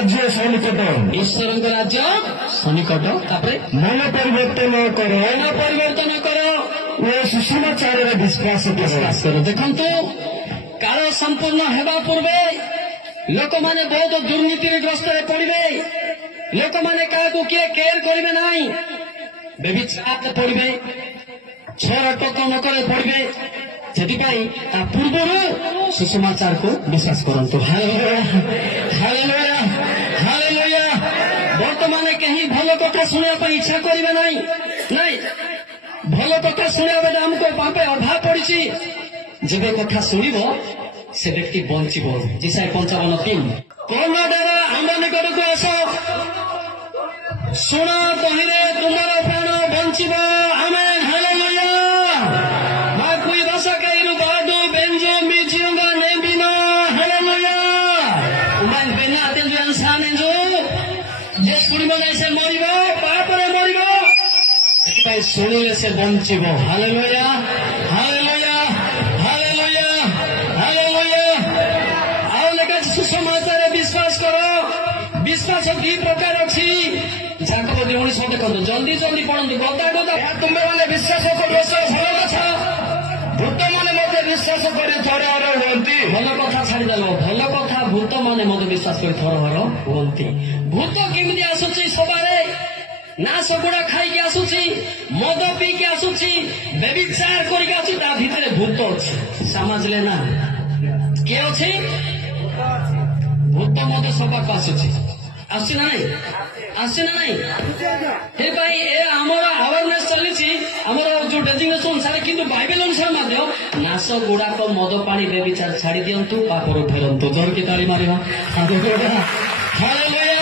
राज्य सन्निकट ईश्वर राज्य सन्निकट मन परिवर्तन कर सुसमाचार विश्वास कर देखु काल संपूर्ण हेबा पूर्वे लोक माने बहुत दुर्नीति ग्रस्त पड़े लोक माने क्या किए केयर करेंगे ना व्यभिचार पड़े छर टक नक पड़े से पूर्व सुसमाचार को विश्वास करंतु बर्तमान कहीं भल कथा शुणा इच्छा करेंगे ना भल कथा शुणा बेले आमको पापे अभाव पड़ी जब कथा शुणव से व्यक्ति बंचब जिसाई 55:3 कौन डरा आम निकट को आस शुण कहिले तुमर प्राण बंचब आमेन हालेलुया माकुई भाषा कहिरु बाडो बेंजो मिजिंगा नेबिना हालेलुया उमान बेना तेंजो इंसान जो जे शुणिब नै से मरिब पापरे मरिब एतिपाई शुणिले से बंचिब हालेलुया हालेलुया हालेलुया हालेलुया आउ लेका सुसमाचार विश्वास करो विश्वास दुई प्रकार अच्छी जाकब 19 देखो जल्दी जल्दी पढ़ु गदा गदा तुम्हें मैंने विश्वास कर भल कथा भूत मैंने मत विश्वास कर थरहर हुंती भल कथा छाड़देल भल कथा भूत मैंने मत विश्वास कर थरहर हुंती भूत केमी आसुची सबारे नाश गुड़ा खाई आसुची मद पीकी आसुची व्यभिचार करके आसुची ता भितर भूत अच्छी समझले ना किए अच्छी भूत मत सबा आसुची आसुची ना नहीं आसुची ना नहीं हे भाई ए हमर अवेयरनेस चली हमर जो डेजिग्नेशन सारे किंतु बाइबल अनुसार मध्य नाश गुड़ाक मद पानी व्यभिचार छाड़ी दियंतु पापरु फेरंतु जोर की ताली मारिबा हालेलुया हालेलुया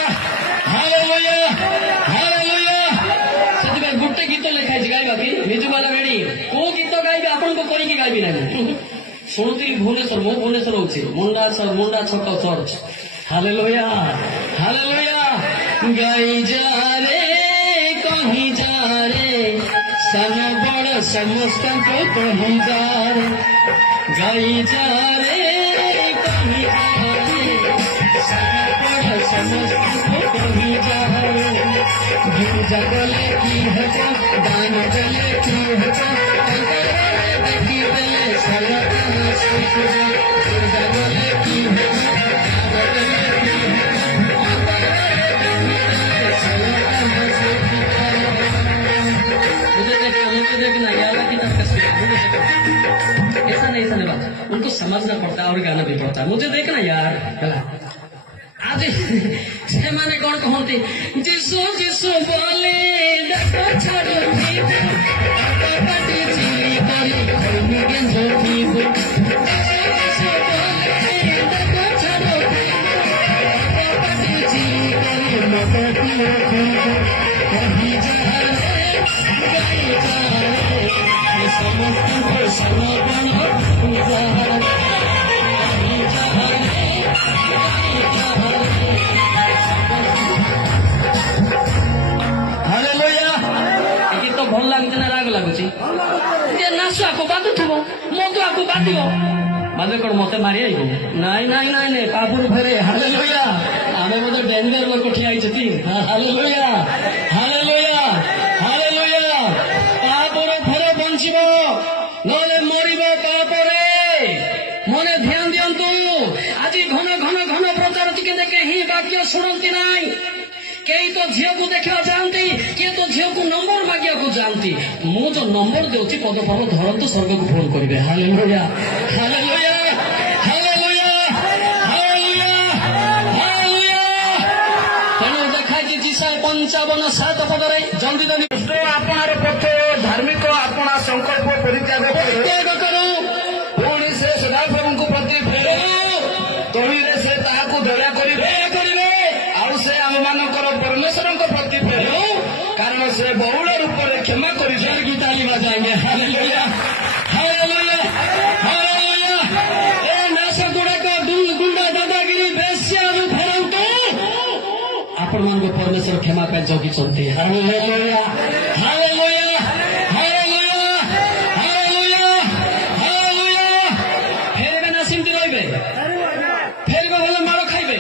हालेलुया हालेलुया सेति गुटे गीत लिखाई गाइबा कि मिजु वाला रेडी को गीत गाइबे आपन को करी की गाइबी नाही शुणुती भुवनेश्वर मो भुवनेश्वर होची मुंडा छक चर्च हालेलुया हालेलुया गाई जा रे कहीं जा रे सन बड़ समस्त को कहीं जा रे गाई जा रे कहीं जा रे सन बड़ समस्त को कहीं जा रे गिरजा गले की है दान गले की है देखी गले सलक गिरजा गले की है देखना यार ऐसा नहीं बात उनको समझना पड़ता है और गाना भी पड़ता है मुझे देखना यार आज से माने कौन कहते जिसु जिसु बोले देखो छाड़ो पाटी चिली करी खैनी गेंजो पीबो जिसु बोले देखो छाड़ो पाटी चिली करी मतो पियो कहीं जा समस्त को समर्पण हालेलुया गीत भल लगे ना राग लगुच नाच आको बाधुव मधु आको बाध बाधे कौन मत मारी आई नाई नाई नाई नाई पापुर फेरे हालेलुया आमे मत डेंजर लोक ठिया हालेलुया हालेलुया हालेलुया पापुर फेरे बंचिब नले मरिब पापरे मने ध्यान दियंतु आज घन घन घन प्रचार टिके कहीं वाक्य शुणती नाई कई तो झील को देखा जाती किए तो झील को नंबर मागिया को जानती मु जो नंबर देउची पद पद धरतु स्वर्ग को फोन करेंगे hallelujah hallelujah hallelujah hallelujah hallelujah तेणु देखा कि जिसाई 55:7 पदरे जल्दी जल्दी आपणार पथ धार्मिक आपणा संकल्प परित्याग करो पुणी से सदाप्रभु को प्रति फेरे तहिरे से ताहाको दया करिवे आउ से आम मानकर परमेश्वर प्रति फेरे कारण से बहुल रूप में क्षमा कर ताली बजाएंगे हालेलुया हालेलुया हालेलुया ए नाश गुड़ाक गुंडा दादागिरी बेश्या फेरंतु आपण मान को परमेश्वर क्षमा पे जगी चलते hallelujah hallelujah hallelujah hallelujah hallelujah फेरबे ना सिमती रहबे फेरबे बोले मारो खाइबे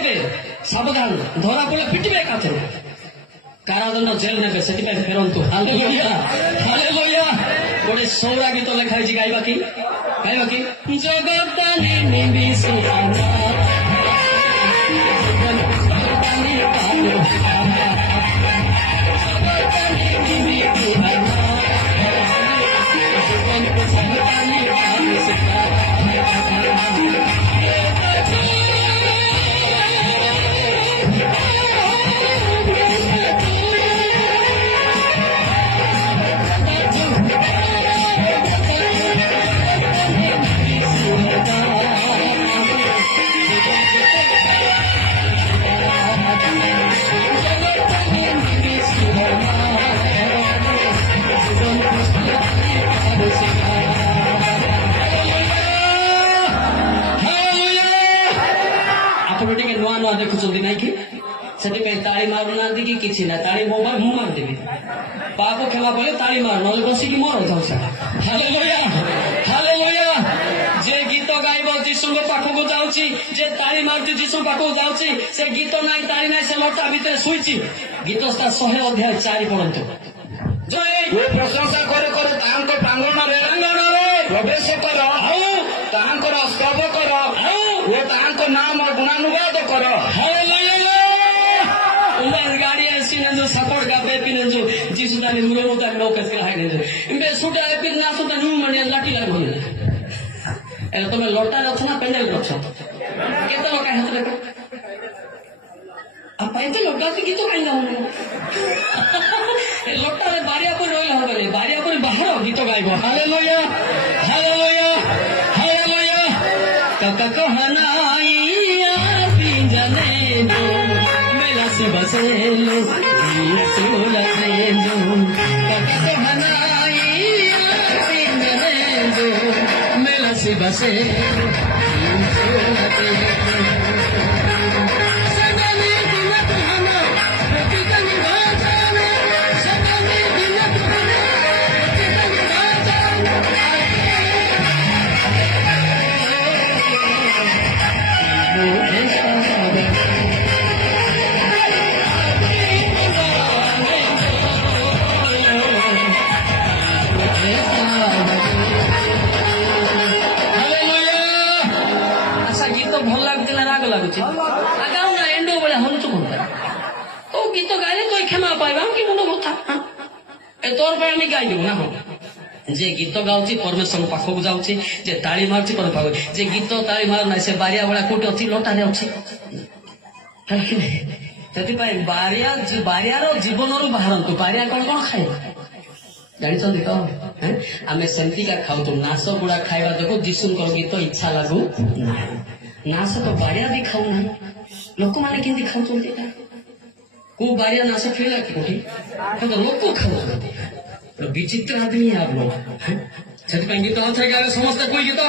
ହେବେ ସାବଧାନ ଧରା ପଡିଲେ ପିଟିବେ ଏକାଥରେ କାରାଦଣ୍ଡ ଜେଲ ନେବେ ସେଥିପାଇଁ ଫେରନ୍ତୁ ହାଲେଲୁୟା ହାଲେଲୁୟା ଗୋଟେ ସୌରା ଗୀତ ଲେଖା ହେଇଛି ଗାଇବା କି ଜଗତାନି ନିବିଷିତ ଦେଖୁଛନ୍ତି ନାଇଁ କି ସେଥିପାଇଁ ତାଳି ମାରୁନାହାନ୍ତି କି କିଛି ନା ତାଳି ମୋ ମୁଁ ମାରିଦେବି ପାପ କ୍ଷମା କଲେ ତାଳି ମାରୁ ନହେଲେ ବସିକି ମର ହାଲେଲୁୟା ହାଲେଲୁୟା ଯେ ଗୀତ ଗାଇବ ଯୀଶୁଙ୍କ ପାଖକୁ ଯାଉଛି ଯେ ତାଳି ମାରୁଛି ଯୀଶୁ ପାଖକୁ ଯାଉଛି ସେ ଗୀତ ନାହିଁ ତାଳି ନାହିଁ ସେ ଲଟା ଭିତରେ ଶୋଇଛି ଗୀତ 100 ଅଧ୍ୟାୟ 4 ପଢନ୍ତୁ ପ୍ରଶଂସା করে করে ତାଙ୍କ ପ୍ରାଙ୍ଗଣରେ ପ୍ରବେଶ କର ଆଉ ତାଙ୍କର ସ୍ତବ କର ଆଉ ଓ ତାଙ୍କ ନାମ ଗୁଣାନୁବାଦ କର गाड़ी ऐसी सपोर्ट का बेपी ने जो जिस दाने मुरे मोटा लोग कैसे हाय ने बे सुटा एपी ना सुटा नु मने लाठी लागो ने एला तमे लटा रछ ना पेंडल रछ केते लोक हाथ रे आ पाइते लोटा की तो काई ना ए लटा रे बारिया पर रोइल हबले बारिया पर बाहर गीत गाइबो हालेलुया हालेलुया हालेलुया काका कहनाइया पिंजने दो बसेलो सोला सेलो कहनाइया पिंजने दो मेला से बसेलो सोला सेलो गीत गाइले तो क्षमा पाइबा कि मुंड कथा ए तोर पे आमी गाइबो ना जे गीत गाउची परमेश्वर पाखक जाउची जे ताली मारची पर पाखक जे गीत ताली मार ना से बारिया वाला कोट अछि लोटा रे अछि तति पाई बारिया रो जीवन रो बाहरंतु बारिया कोन कोन खाइ जानि छथि तो आमे सेंती का खाउ तो नास गुडा खाइबा देखो जिसुन को गीत इच्छा लागू नास तो बारिया भी खाउ ना लोक माने किंदी खाउ चलते को बारिया नाश फिर तो लोग खाऊ विचित्र आदमी है आप लोग गीत समस्त कोई गीत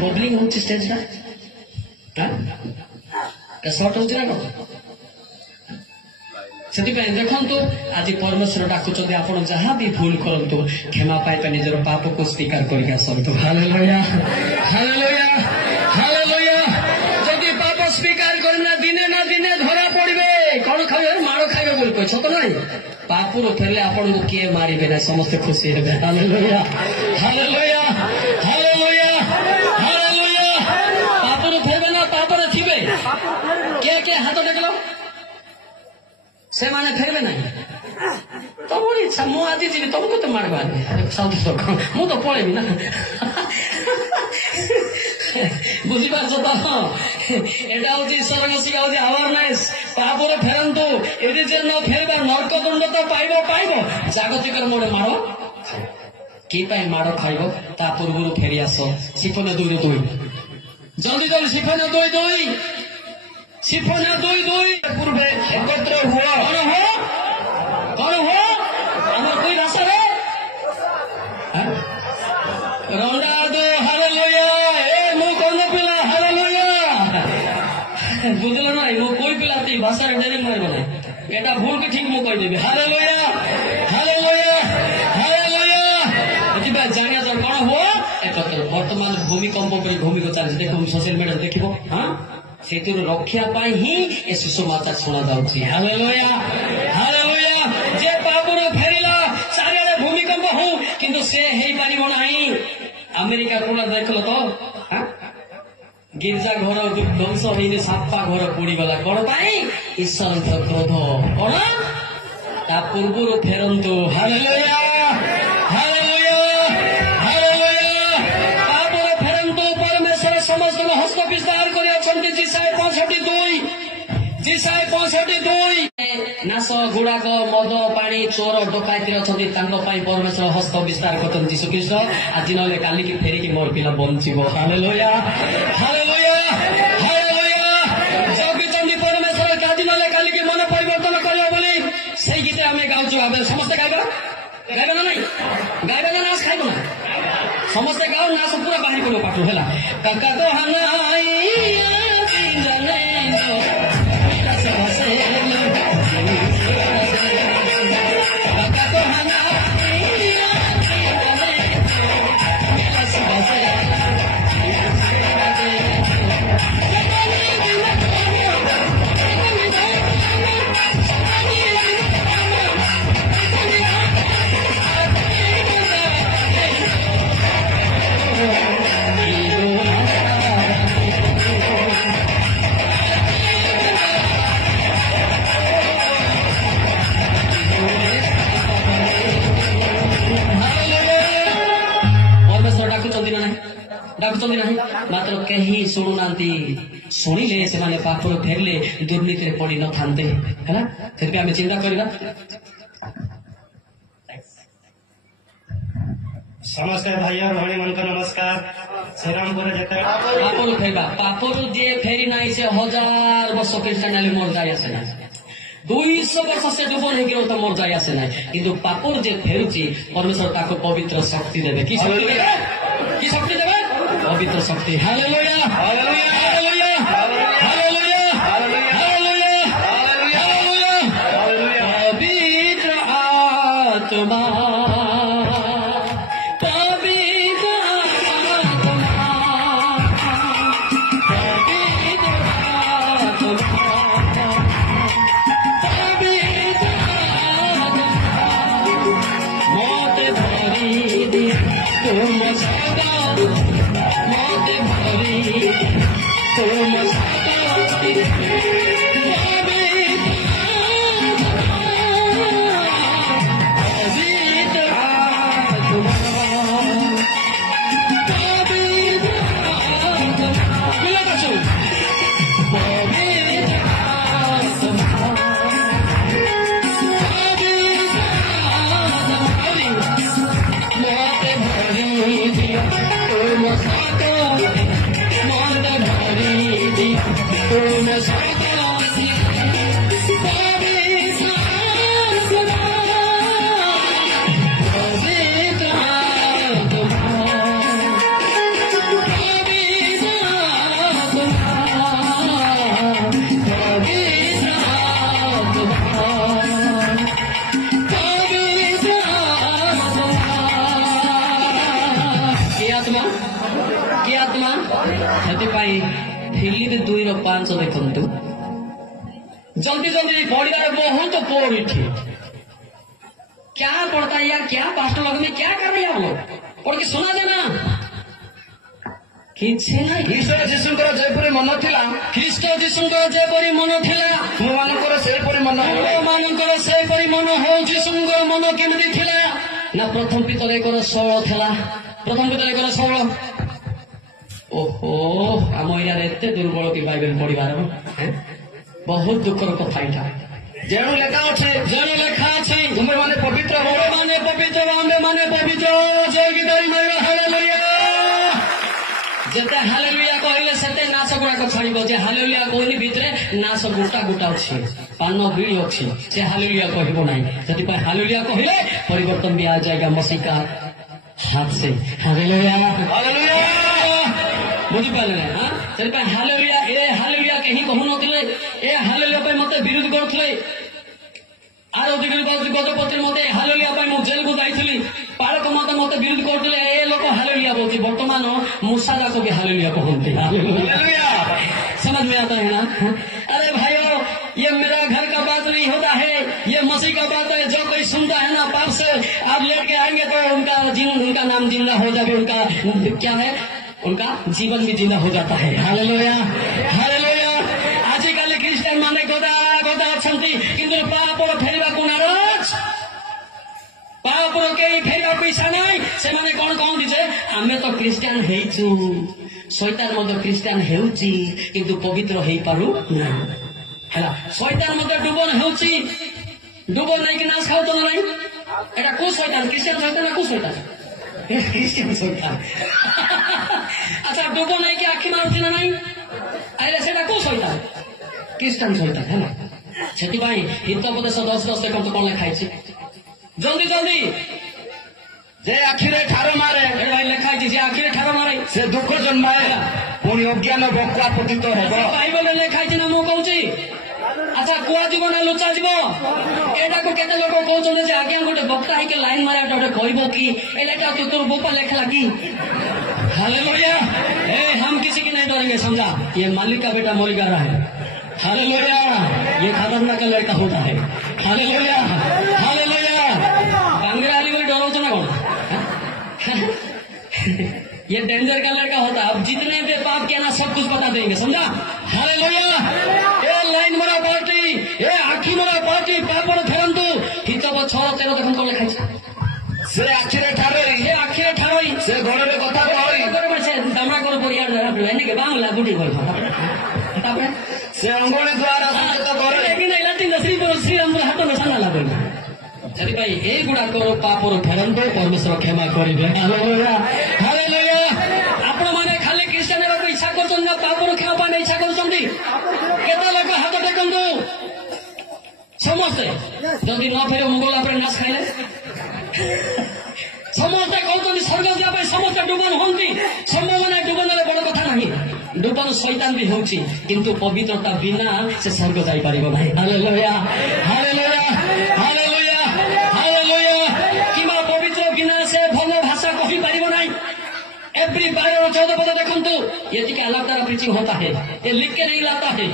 बबलिंग होची स्टेज ना शॉर्ट होची ना ସେଥିପାଇଁ ଦେଖନ୍ତୁ ଆଜି ପରମେଶ୍ୱର ଡାକୁଛନ୍ତି ଆପଣ ଯାହା ବି ଭୁଲ କରନ୍ତୁ କ୍ଷମା ପାଇବେ ନିଜର ପାପକୁ ସ୍ୱୀକାର କରିକି ଆସନ୍ତୁ ହାଲେଲୁୟା ହାଲେଲୁୟା ହାଲେଲୁୟା ଯଦି ପାପ ସ୍ୱୀକାର କରିନା ଦିନେ ନା ଦିନେ ଧରା ପଡିବେ କଣ ଖାଇବେ ମାଡ଼ ଖାଇବେ ବୋଲି କହିଛ ତ ନାହିଁ ପାପରୁ ଫେରିଲେ ଆପଣଙ୍କୁ କିଏ ମାରିବେ ନା ସମସ୍ତେ ଖୁସି ହେବେ ହାଲେଲୁୟା ହାଲେଲୁୟା ହାଲେଲୁୟା ହାଲେଲୁୟା ପାପରୁ ଫେରିବେ ନା ପାପରେ ଥିବେ କିଏ କିଏ ହାତ ଦେଖିଲ से माने फेरबे नहीं तो मोरी इच्छा मु आज जी तुमको तो मारबा साउथ मु तो पळेबी ना बुझी पारछ त এটা হচ্ছে ঈশ্বরଙ୍କ ଶିକ୍ଷା ହଉଛି ଆୱାରନେସ୍। ତାପରେ ଫେରନ୍ତୁ, ଏଠି ଯେ ନ ଫେରିବା ନର୍କ ଦଣ୍ଡ ତ ପାଇବ ପାଇବ, ଜାଗତିକର ମୋଡେ ମାଡ଼ କି ପାଇଁ ମାଡ଼ ଖାଇବ ତା ପୂର୍ବରୁ ଫେରି ଆସ। ସିଫନ 2:2 ଜଲ୍ଦି ଜଲ୍ଦି ସିଫନ 2:2 ସିଫନ 2:2 ପୂର୍ବେ ଏକତ୍ର ହୁଅ। କଣ ହୁଅ ଆମର କୋଇ ଭାଷାରେ ରଣ୍ଡାଦୋ ହାଲେଲୁୟା। ଏ ମୁଁ କଣ ପିଲା ହାଲେଲୁୟା ବୁଝିଲ ନାଇଁ, ମୁଁ କୋଇ ପିଲା ତି ଭାଷାରେ ଡେରି ମାରିବ ନାହିଁ। এটা ভুল কি ঠিক ମୁଁ କହିଦେବି। Hallelujah hallelujah hallelujah. ଏଥିପାଇଁ ଜାଣିବା ଦରକାର କଣ ହୁଅ ଏକତ୍ର। ବର୍ତ୍ତମାନ ଭୂମିକମ୍ପ ପରି ଭୂମିକ ଚାଲିଛି, ଦେଖନ୍ତୁ ସୋସିଆଲ ମିଡିଆରେ ଦେଖିବ। ସେଥିରୁ ରକ୍ଷା ପାଇଁ ହିଁ ଏ ସୁସମାଚାର ଶୁଣା ଯାଉଛି। Hallelujah hallelujah. ଯେ ପାପରୁ ଫେରିଲା ଚାରିଆଡେ ଭୂମିକମ୍ପ ହଉ, କିନ୍ତୁ ସେ ହେଇପାରିବ ନାହିଁ। ଆମେରିକା କୋଣ ଦେଖିଲ ତ, ଗିର୍ଜା ଘର ଧ୍ୱଂସ ହେଇନି, ସାପା ଘର ପୋଡିଗଲା। କଣ ପାଇଁ? ଈଶ୍ୱରଙ୍କ କ୍ରୋଧ। କଣ ତା ପୂର୍ବରୁ ଫେରନ୍ତୁ। Hallelujah hallelujah hallelujah. ତାପରେ ଫେରନ୍ତୁ। ପରମେଶ୍ୱର ସମସ୍ତଙ୍କ ହସ୍ତ ବିସ୍ତାର କରି ଅଛନ୍ତି। ଜିସାୟ 65:2 ଜିସାୟ 65:2। ନାଶ ଗୁଡାକ ମଦ ପାଣି ଚୋର ଡକାୟତିରେ ଅଛନ୍ତି, ତାଙ୍କ ପାଇଁ ପରମେଶ୍ୱର ହସ୍ତ ବିସ୍ତାର କରୁଛନ୍ତି ଯୀଶୁଖ୍ରୀଷ୍ଟ। ଆଜି ନହେଲେ କାଲିକି ଫେରିକି ମୋର ପିଲା ବଞ୍ଚିବ। Hallelujah hallelujah hallelujah. ଜଗିଛନ୍ତି ପରମେଶ୍ୱର, ଆଜି ନହେଲେ କାଲିକି ମନ ପରିବର୍ତ୍ତନ କରିବ ବୋଲି ସେଇ ଗୀତ ଆମେ ଗାଉଛୁ। ଆମେ ସମସ୍ତେ ଗାଇବା ଗାଇବା ନା ନାଇଁ? ଗାଇବା ନା ନାଶ ଖାଇବ ନା? ସମସ୍ତେ ଗାଉ, ନାଶ ପୁରା ବାହାରି ପଡିବ ପାଠରୁ। ହେଲା କାକା ତ ଡାକୁଛନ୍ତି ନାହିଁ, ମାତ୍ର କେହି ଶୁଣୁନାହାନ୍ତି। ଶୁଣିଲେ ସେମାନେ ପାପରୁ ଫେରିଲେ ଦୁର୍ନୀତିରେ ପଡି ନଥାନ୍ତେ। ହେଲା, ସେଥିପାଇଁ ଆମେ ଚିନ୍ତା କରିବା। ସମସ୍ତେ ଭାଇ ଓ ଭଉଣୀ ମାନଙ୍କୁ ନମସ୍କାର। ଶ୍ରୀରାମପୁର ଯେତେବେଳେ ପାପରୁ ଫେରିବା, ପାପରୁ ଯିଏ ଫେରି ନାହିଁ ସେ 1000 ବର୍ଷ ଖ୍ରୀଷ୍ଟିଆନ ହେଲେ ମୋର ଯାଇ ଆସେ ନାହିଁ। 200 ବର୍ଷ ସେ ଜୀବନ ହେଇକି ତ ମୋର ଯାଇ ଆସେ ନାହିଁ। କିନ୍ତୁ ପାପରୁ ଯିଏ ଫେରୁଛି ପରମେଶ୍ୱର ତାକୁ ପବିତ୍ର ଶକ୍ତି ଦେବେ। କି ଶକ୍ତି ଦେବେ? କି ଶକ୍ତି ଦେବେ? ପବିତ୍ର ଶକ୍ତି। Hallelujah hallelujah hallelujah hallelujah hallelujah hallelujah. ପବିତ୍ର ଆତ୍ମା फिलिप 2:5 देखु। जल्दी जल्दी पढ़िबार बहुत पढ़ी क्या पढ़ता है यार, क्या पास्टर लोग में क्या कर रहे हैं आप लोग? पढ़ के सुना देना किसी नहीं। ଖ୍ରୀଷ୍ଟ ଯୀଶୁଙ୍କର ଯେପରି ମନ ଥିଲା, ଖ୍ରୀଷ୍ଟ ଯୀଶୁଙ୍କର ଯେପରି ମନ ଥିଲା ତୁମମାନଙ୍କର ସେପରି ମନ ହେଉ। ତୁମମାନଙ୍କର ସେପରି ମନ ହଉ। ଯୀଶୁଙ୍କର ମନ କେମିତି ଥିଲା ନା ପ୍ରଥମ ପିତର 1:16 ଥିଲା। ପ୍ରଥମ ପିତର 1:16 ଓହୋ ଆମ ଏରିଆରେ ଏତେ ଦୁର୍ବଳ କି ବାଇବେଲ ପଢିବାର ବହୁତ ଦୁଃଖର କଥା ଏଇଟା। ଯେଣୁ ଲେଖା ଅଛି ତୁମେ ମାନେ ପବିତ୍ର ହବ ମାନେ ପବିତ୍ର ଆମେ ମାନେ ପବିତ୍ର ଜୟକି ଧରି ମାରିବା ହାଲେଲୁୟା। ଯେତେ ହାଲେଲୁୟା କହିଲେ ସେତେ ନାଶ ଗୁଡାକ ଛାଡିବ। ଯେ ହାଲେଲୁୟା କହିଲି ଭିତରେ ନାଶ ଗୋଟା ଗୋଟା ଅଛି, ପାନ ବିଳି ଅଛି, ସେ ହାଲେଲୁୟା କହିବ ନାହିଁ। ସେଥିପାଇଁ ହାଲେଲୁୟା କହିଲେ ପରିବର୍ତ୍ତନ ବି ଆ ଯାଏगा मसीह का हाथ से। हालेलुया ବୁଝିପାରିଲେ ନା? ହଁ ସେଥିପାଇଁ ହାଲେଲୁୟା ଏ ହାଲେଲୁୟା କେହି କହୁନଥିଲେ। ଏ ହାଲେଲୁୟା ପାଇଁ ମତେ ବିରୋଧ କରୁଥିଲେ। ଆର ଗଜପତି ମତେ ହାଲେଲୁୟା ପାଇଁ ମୁଁ ଜେଲକୁ ଯାଇଥିଲି। ପାଳକ ମତେ ବିରୋଧ କରୁଥିଲେ। ଏ ଲୋକ ହାଲେଲୁୟା ବୋଲଛି। ବର୍ତ୍ତମାନ ମୂଷା ଯାକ ବି ହାଲେଲୁୟା କହନ୍ତି। समझ में आता है ना? अरे भाइयों ये मेरा घर का बात नहीं होता है, ये मसीह का बात है। जो कोई सुनता है ना पाप से आप लेट के आएंगे तो उनका नाम जिंदा हो जाए, उनका क्या है उनका जीवन भी जिंदा हो जाता है। Hallelujah hallelujah. आजिकाली ख्रीष्टान माने गोदा गोदा अछंती किंतु पापर फेरिबाकु नाराज। पापर केही फेरिबाकु इच्छा नाही। सेमाने कोन कहନ୍ତି जे आमे तो ख्रीष्टान हेइछु, शैतान मध्य ख्रीष्टान हेउची किंतु पवित्र हेई पारु ना। हैला शैतान मध्य डुबन हेउची, डुबन नै कि नाश खाउ त नै। एटा को शैतान? ख्रीष्टान शैतान ना को शैतान? ख्रीष्टान शैतान। अच्छा डुबो नहीं कि आखि मारुची ना नहीं आइले सेटा को शैतान? ख्रीष्टान शैतान है ना। ସେଥିପାଇଁ ହିତୋପଦେଶ 10:10 ଦେଖନ୍ତୁ କଣ ଲେଖା ହେଇଛି। ଜଲ୍ଦି ଜଲ୍ଦି। ଯେ ଆଖିରେ ଠାର ମାରେ, ଏ ଭାଇ ଲେଖା ହେଇଛି ଯେ ଆଖିରେ ଠାର ମାରେ ସେ ଦୁଃଖ ଜନ୍ମାଏ, ପୁଣି ଅଜ୍ଞାନ ବକୁଆ ପତିତ ହେବ। ବାଇବେଲରେ ଲେଖା ହେଇଛି ନା ମୁଁ କହୁଛି? ଆଚ୍ଛା କୁହାଯିବ ନା ଲୁଚାଯିବ? ଏଟାକୁ କେତେ ଲୋକ କହୁଛନ୍ତି ଯେ ଆଜ୍ଞା ଗୋଟେ ବକ୍ତା ହେଇକି ଲାଇନ ମାରା ଗୋଟେ କହିବ କି ଏଟା ତୋର ବୋପା ଲେଖଲା କି? हालेलुया। हम किसी की नहीं डरेंगे, समझा? ये मालिक का बेटा मौलिका रहा है। हालेलुया। ये खतरनाक लड़का होता है। Hallelujah hallelujah. बांग्राली कोई डरो ना कौन? ये डेंजर का लड़का होता है। अब जितने भी पाप किया ना सब कुछ बता देंगे, समझा? हालेलुया। ये लाइन मरा पार्टी, ये आखी मरा पार्टी पापर फेरंतु हितब 6:13 देखो लिखा है। ସେ ଆଖିରେ ଠାରଇ, ये आखिरे ठारोई ସେ ଘରରେ କଥା କହଇ, दामड़ा को परिवार जरा पड़े के बांग्ला गुटी बोल तापरे ସେ ଅଙ୍ଗୁଳି ଦ୍ୱାରା ସଂକେତ କରେ। लेकिन लाटिन श्रीराम हाथ में साना लागो। ସେଥିପାଇଁ ଏଇଗୁଡାକର ପାପର ଫେରନ୍ତୁ, ପରମେଶ୍ୱର କ୍ଷମା କରିବେ। Hallelujah hallelujah. ଆପଣମାନେ ଖାଲି ଖ୍ରୀଷ୍ଟିଆନ ହେବାକୁ ଇଚ୍ଛା କରୁଛନ୍ତି ନା ପାପର କ୍ଷମା ପାଇଁ ଇଚ୍ଛା କରୁଛନ୍ତି? କେତେ ଲୋକ ହାତ ଟେକନ୍ତୁ ସମସ୍ତେ। ଯଦି ନ ଫେରେ ମଙ୍ଗଳ ପରେ ନାଶ ଖାଇଲେ ସମସ୍ତେ କହୁଛନ୍ତି ସ୍ୱର୍ଗ ଯିବା ପାଇଁ ସମସ୍ତେ ଡୁବନ ହୁଅନ୍ତି। ସମ୍ଭାବନା ଡୁବନରେ ବଡ କଥା ନାହିଁ। ଡୁବନ ଶୈତାନ ବି ହେଉଛି କିନ୍ତୁ ପବିତ୍ରତା ବିନା ସେ ସ୍ୱର୍ଗ ଯାଇପାରିବ ନାହିଁ। Hallelujah hallelujah hallelujah hallelujah. କିମ୍ବା ପବିତ୍ର ବିନା ସେ ଭଲ ଭାଷା କହିପାରିବ ନାହିଁ। एवरी 12-14 देखंतु ये क्या अलग तरह प्रीचिंग होता है, ये लिख के नहीं लाता है।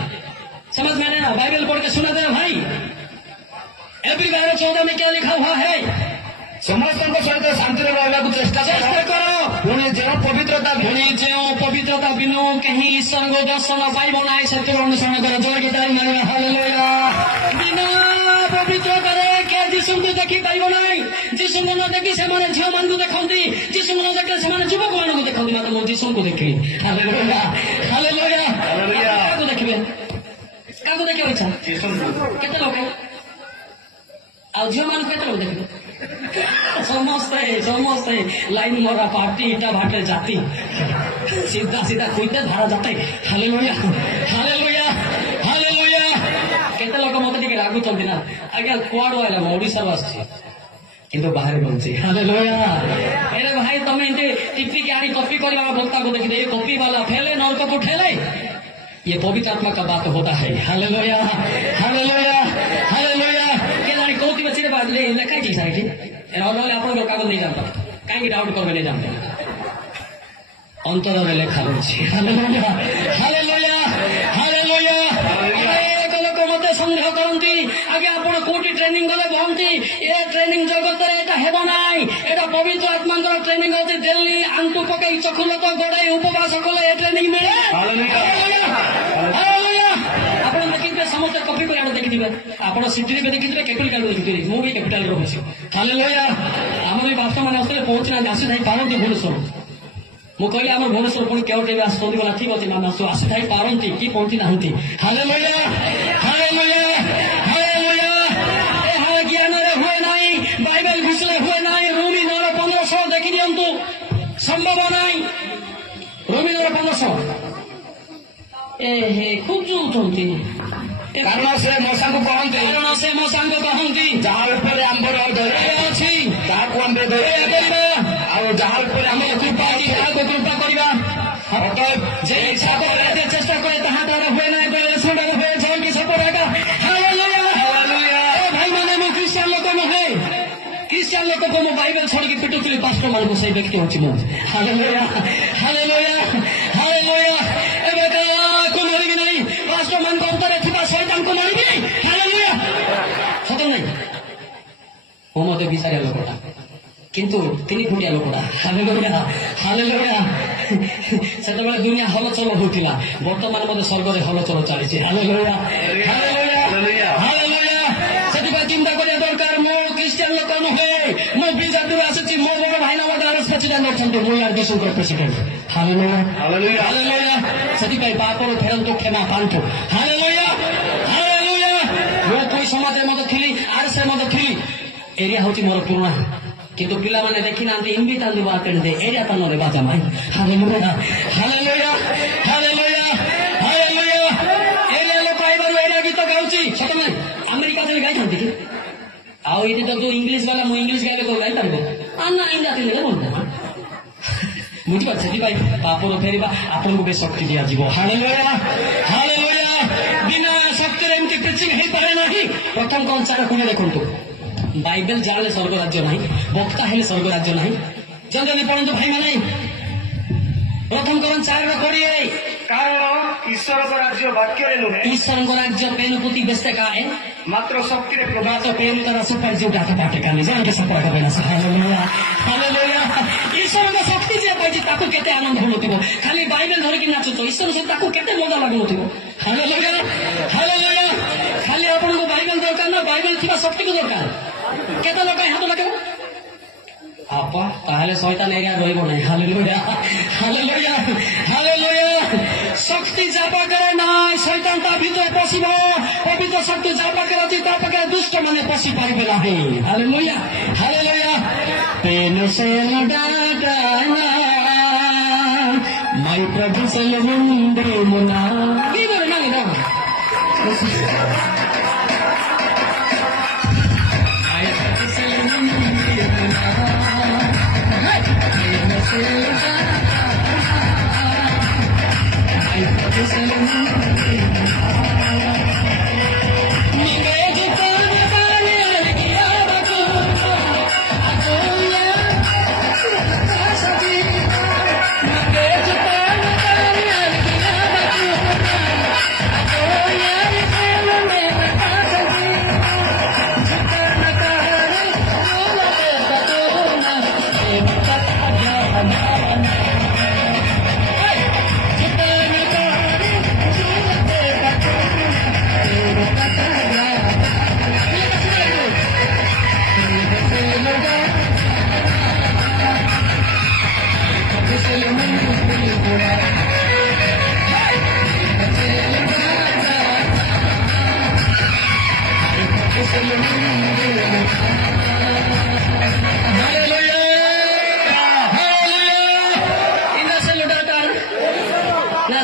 समझ में ना? बाइबल पढ़ के सुना देना भाई। एवरी 12-14 में क्या लिखा हुआ है? ସମସ୍ତଙ୍କ ସହିତ ଶାନ୍ତିରେ ରହିବାକୁ ଚେଷ୍ଟା କର, ପୁଣି ଯେଉଁ ପବିତ୍ରତା ବିନୁ କେହି ଈଶ୍ୱରଙ୍କ ଦର୍ଶନ ପାଇବ ନାହିଁ ସେଥିରେ ଅନୁସରଣ କର। ଜୟ ହାଲେଲୁୟା। ବିନା ପବିତ୍ରତାରେ କିଏ ଯୀଶୁଙ୍କୁ ଦେଖି ପାରିବ ନାହିଁ। ଯୀଶୁଙ୍କୁ ନ ଦେଖି ସେମାନେ ଝିଅମାନଙ୍କୁ ଦେଖନ୍ତି, ଯୀଶୁଙ୍କୁ ନ ଦେଖି ସେମାନେ ଯୁବକମାନଙ୍କୁ ଦେଖନ୍ତି। ମାତ୍ର ମୁଁ ଯୀଶୁଙ୍କୁ ଦେଖିବି। Hallelujah hallelujah. କାହାକୁ ଦେଖିବେ? କାହାକୁ ଦେଖିବା ଇଚ୍ଛା? କେତେ ଲୋକ? ଆଉ ଝିଅମାନଙ୍କୁ କେତେ ଲୋକ ଦେଖିବେ? ସମସ୍ତେ ଲାଇନ ମରା ପାର୍ଟି ଇଟା ଭାଟରେ ଜାତି ସିଧା ସିଧା କୁଇତେ ଧାରା ଜାତେ। Hallelujah hallelujah hallelujah. କେତେ ଲୋକ ମତେ ଟିକେ ରାଗୁଛନ୍ତି ନା ଆଜ୍ଞା କୁଆଡୁ ଆଇଲା? ମୁଁ ଓଡିଶାରୁ ଆସିଛି କିନ୍ତୁ ବାହାରେ ରହୁଛି। ହାଲେଲୁୟା। ଏରେ ଭାଇ ତମେ ଏମିତି ଟିପିକି ଆଣି କପି କରିବା ବକ୍ତାକୁ ଦେଖିଦେ, ये कॉपी वाला फैले नरक को ठेले। ये पवित्र आत्मा का बात होता है। Hallelujah hallelujah hallelujah. केजानी कोती बच्चे बात ले लिखा है साइड और आपन कागज नहीं जानता कहीं डाउट करबे नहीं जानते अंतर में लिखा रही। Hallelujah hallelujah hallelujah. एक लोक मते संदेह करंती आगे आपण कोटी ट्रेनिंग गले कहंती ए ट्रेनिंग जगत रे एटा हेबो नाही, एटा पवित्र आत्मा का ट्रेनिंग होती। दिल्ली आंतु पकई चखुलो तो गोडाई उपवास कले ए ट्रेनिंग में। Hallelujah hallelujah. आपण देखिबे समस्त कॉपी कर देखिबे, आपण सिटी रे देखिबे, कैपिटल कार्ड देखिबे, मु भी कैपिटल रो होछि। हालेलुया। हमर भी बास्त माने असले पहुंचना आसी थाई पारो दे भूल सब ମୁଁ କହିଲି ଆମ ଭୁବନେଶ୍ୱର ପୁଣି କେଉଁ କେବେ ଆସୁଛନ୍ତି ଗଲା ଠିକ ଅଛି ମାନେ ଆସିଥାଇ ପାରନ୍ତି କି ପହଞ୍ଚି ନାହାନ୍ତି। Hallelujah hallelujah hallelujah. ଏହା ଜ୍ଞାନରେ ହୁଏ ନାହିଁ, ବାଇବେଲ ଘୁଷିଲେ ହୁଏ ନାହିଁ। ରୋମୀ 9:15 ଦେଖି ଦିଅନ୍ତୁ, ସମ୍ଭବ ନାହିଁ। ରୋମୀ 9:15 ଖୁବ ଯୋଉଛନ୍ତି କାରଣ ସେ ମଶାଙ୍କୁ କହନ୍ତି ଯାହା ଉପରେ ଆମ୍ବର ଦୟା ଅଛି ତାହାକୁ ଆମ୍ବ ଦୟା କରିବା, ଆଉ ଯାହା ଉପରେ ଆମର କୃପା ଅଛି ତାହାକୁ କୃପା କରିବା। ଯେ ଇଚ୍ଛା କରେ ଯେ ଚେଷ୍ଟା କରେ ତାହା ଦ୍ୱାରା ହୁଏ ନାହିଁ, ହୁଏ ଯାଇକି ସପରା। ଭାଇମାନେ ମୁଁ ଖ୍ରୀଷ୍ଟିଆନ ଲୋକ ନୁହେଁ, ଖ୍ରୀଷ୍ଟିଆନ ଲୋକକୁ ମୁଁ ବାଇବେଲ ଛଡିକି ପିଟୁଥିଲି ପାଷ୍ଟର ମାନଙ୍କୁ, ସେଇ ବ୍ୟକ୍ତି ଅଛି ମୁଁ। Hallelujah hallelujah hallelujah. ଏବେ କାହାକୁ ମାରିବି ନାହିଁ, ପାଷ୍ଟର ମାନଙ୍କ ଉପରେ ଥିବା ଶୈତାନକୁ ମାରିବି। ହାଲେଲୁୟା ସତ ନାହିଁ। ମୁଁ ମତେ ବିଚାରିଆ ଲୋକଟା, କିନ୍ତୁ 3 ଫୁଟିଆ ଲୋକଟା। Hallelujah hallelujah. ସେତେବେଳେ ଦୁନିଆ ହଲଚଲ ହଉଥିଲା, ବର୍ତ୍ତମାନ ମଧ୍ୟ ସ୍ୱର୍ଗରେ ହଲଚଲ ଚାଲିଛି। Hallelujah hallelujah hallelujah. ସେଥିପାଇଁ ଚିନ୍ତା କରିବା ଦରକାର, ମୁଁ ଖ୍ରୀଷ୍ଟିଆନ ଲୋକ ନୁହେଁ, ମୁଁ ବିଜାତିରୁ ଆସିଛି। ମୋ ବଡ ଭାଇନା ମଧ୍ୟ ଆରଏସ୍ ପ୍ରେସିଡେଣ୍ଟ ଅଛନ୍ତି, ମୁଁ ୟାର ବିଶ୍ୱଙ୍କର ପ୍ରେସିଡେଣ୍ଟ। Hallelujah hallelujah. ସେଥିପାଇଁ ପାପରୁ ଫେରନ୍ତୁ, କ୍ଷମା ପାଆନ୍ତୁ। Hallelujah hallelujah. ମୁଁ କୋଇ ସମାଜରେ ମଧ୍ୟ ଥିଲି, ଆରଏସ୍ ରେ ମଧ୍ୟ ଥିଲି। ଏରିଆ ହଉଛି ମୋର ପୁରୁଣା, କିନ୍ତୁ ପିଲାମାନେ ଦେଖିନାହାନ୍ତି। ଇନ୍ଭିଟାନ୍ତୁ ବାତେଣ୍ଡେ ଏରିଆ ତାନରେ ବାଜା ମାଇ। Hallelujah hallelujah hallelujah hallelujah. Area ଲୋକ ଆଇବାରୁ ଏରିଆ ଗୀତ ଗାଉଛି, ସତ ନାହିଁ। ଆମେରିକା ଯାଇ ଗାଇଥାନ୍ତି କି? ଆଉ ଏଠି ତ ଯୋଉ ଇଂଲିଶ ବାଲା, ମୁଁ ଇଂଲିଶ ଗାଇଲେ କୋଉ ଗାଇପାରିବ ନା ଇଣ୍ଡିଆ ଥିଲେ ବন্ধ। ବୁଝିପାରୁଛ? ସେଥିପାଇଁ ପାପରୁ ଫେରିବା ଆପଣଙ୍କୁ ବି ଶକ୍ତି ଦିଆଯିବ। Hallelujah hallelujah. ବିନା ଶକ୍ତିରେ ଏମିତି ପ୍ରିଚିଂ ହେଇପାରେ ନାହିଁ। ପ୍ରଥମ କଣ 4 ଖଣ୍ଡେ ଦେଖନ୍ତୁ। ବାଇବେଲ ଜାଣିଲେ ସ୍ୱର୍ଗ ରାଜ୍ୟ ନାହିଁ, ବକ୍ତା ହେଲେ ସ୍ୱର୍ଗ ରାଜ୍ୟ ନାହିଁ। ଜଲ୍ଦି ପଢନ୍ତୁ ଭାଇମାନେ। ପ୍ରଥମ କଣ 4:20। କାରଣ ଈଶ୍ୱରଙ୍କ ରାଜ୍ୟ ବାକ୍ୟରେ ନୁହେଁ, ଈଶ୍ୱରଙ୍କ ରାଜ୍ୟ ପେନୁପୁତି ବେସ୍ତେ କାଏ ମାତ୍ର ଶକ୍ତିରେ ପ୍ରଭାତ ପେନ୍ ତାର ସୁପାର ଯୋଉଟା ପାଟେ କାନେ ଜାଣିକେ ସପରା କବେନା। Hallelujah hallelujah. ଈଶ୍ୱରଙ୍କ ଶକ୍ତି ଯିଏ ପାଇଛି ତାକୁ କେତେ ଆନନ୍ଦ ହଉନଥିବ। ଖାଲି ବାଇବେଲ ଧରିକି ନାଚୁଛ, ଈଶ୍ୱର ସହିତ ତାକୁ କେତେ ମଜା ଲାଗୁନଥିବ। Hallelujah hallelujah. ଖାଲି ଆପଣଙ୍କୁ ବାଇବେଲ ଦରକାର ନା, ବାଇବେଲ ଥିବା ଶକ୍ତିକୁ ଦରକାର। କେତେ ଲୋକ ହାତ ଲଗାଇବ আপা, তাহলে শয়তান এরিয়া রইব নাই। Hallelujah hallelujah hallelujah. শক্তি যা পাখে নাই, শয়তান তা ভিতরে পশিব। পবিত্র শক্তি যা পাখে আছে তা পাখে দুষ্ট মানে পশি পারিবে না। Hallelujah hallelujah. পেন সে ডাটানা মাই প্রভু সলমুন্ডে মুনা। কি বলে না এটা?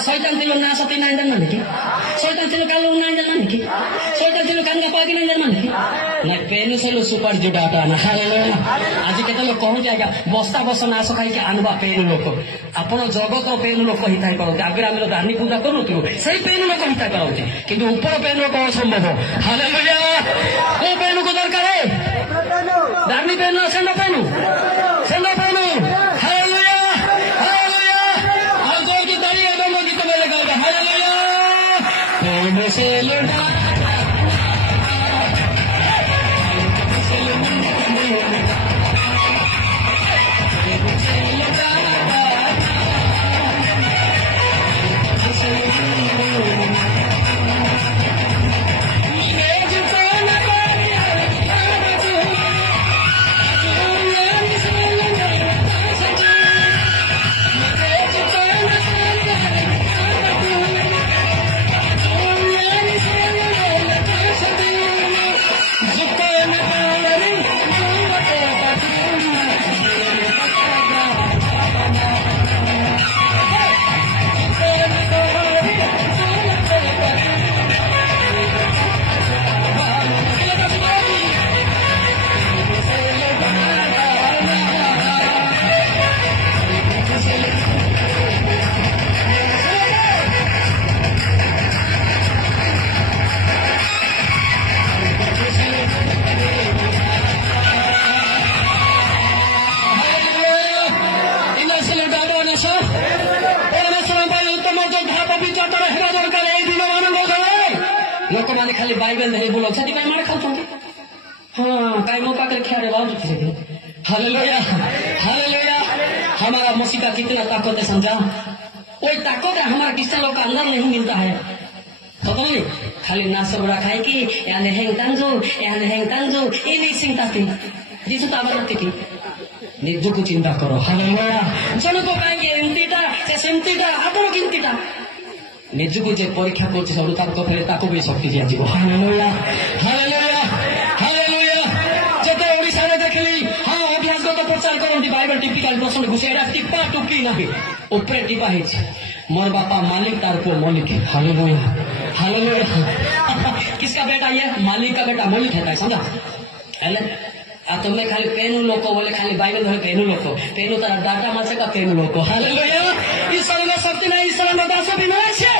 শয়তান ছিল না সত্যি নাই জানবেন নাকি? শয়তান ছিল কালো নাই জানবেন নাকি? শয়তান ছিল কানকা পাকি নাই জানবেন নাকি? না পেনু ছিল সুপার জুডাটা না। ଆଜି କେତେ ଲୋକ କହନ୍ତି ଆଜ୍ଞା ବସ୍ତା ବସ ନାଶ ଖାଇକି ଆଣବା ପେନ୍ ଲୋକ। ଆପଣ ଜଗତ ପେନ୍ ଲୋକ ହିତାଇ କରନ୍ତି। ଆଗରେ ଆମେ ଦାନି ପୂଜା କରୁନଥିଲୁ, ସେଇ ପେନ୍ ଲୋକ ହିତାଇ କରନ୍ତି, କିନ୍ତୁ ଉପର ପେନ୍ ଲୋକ ଅସମ୍ଭବ। ହାଲେଲୁୟା। କୋଉ ପେନ୍କୁ ଦରକାର? ଦାନି ପେନ୍ ନା send pen? Send pen. Hallelujah hallelujah. ଆଉ ଯୋଉଠି ତାଳି ଏବଂ ଗୀତ ବୋଲେ ଗାଇବା ହାଲେଲୁୟା। ପେନ୍ ସେ ଲୋଡ଼ା बाइबल धरी बोलो छथि काई मार खाउछन्ति हाँ काई मो पाकर ख्यारे बाजू थे हालेलुया हालेलुया हमारा मसीह का कितना ताकत है समझा कोई ताकत है हमारा क्रिश्चियन लोग का अंदर नहीं मिलता है खबर नहीं खाली नाश्ता बड़ा खाए कि याने हेंग तांजो ये नहीं सिंगताती जिसु ताबा करती थी निजुको चिंता करो हालेलुया जन को कहेंगे एमतीटा से सेमतीटा आपण किंतीटा निजुको जे परीक्षा करछि सब ताको फेरे ताको भी शक्ति दिया जीव हालेलुया हालेलुया हालेलुया जते ओडिसा रे देखली हां अभ्यासगत प्रचार करंती बाइबल टिपिकल प्रश्न घुसेरा टिप्पा टुपी नाही ऊपर टिपा है मोर बापा मालिक तार को मालिक हालेलुया हालेलुया किसका बेटा ये मालिक का बेटा मालिक है समझा हेले तुम्हें खाली पेनु लोग बोले खाली बाइबल धरे पेनु लोग पेनु तारा डाटा मासे का पेनु लोग हालेलुया ईश्वर में शक्ति नहीं ईश्वर में दास भी नहीं छे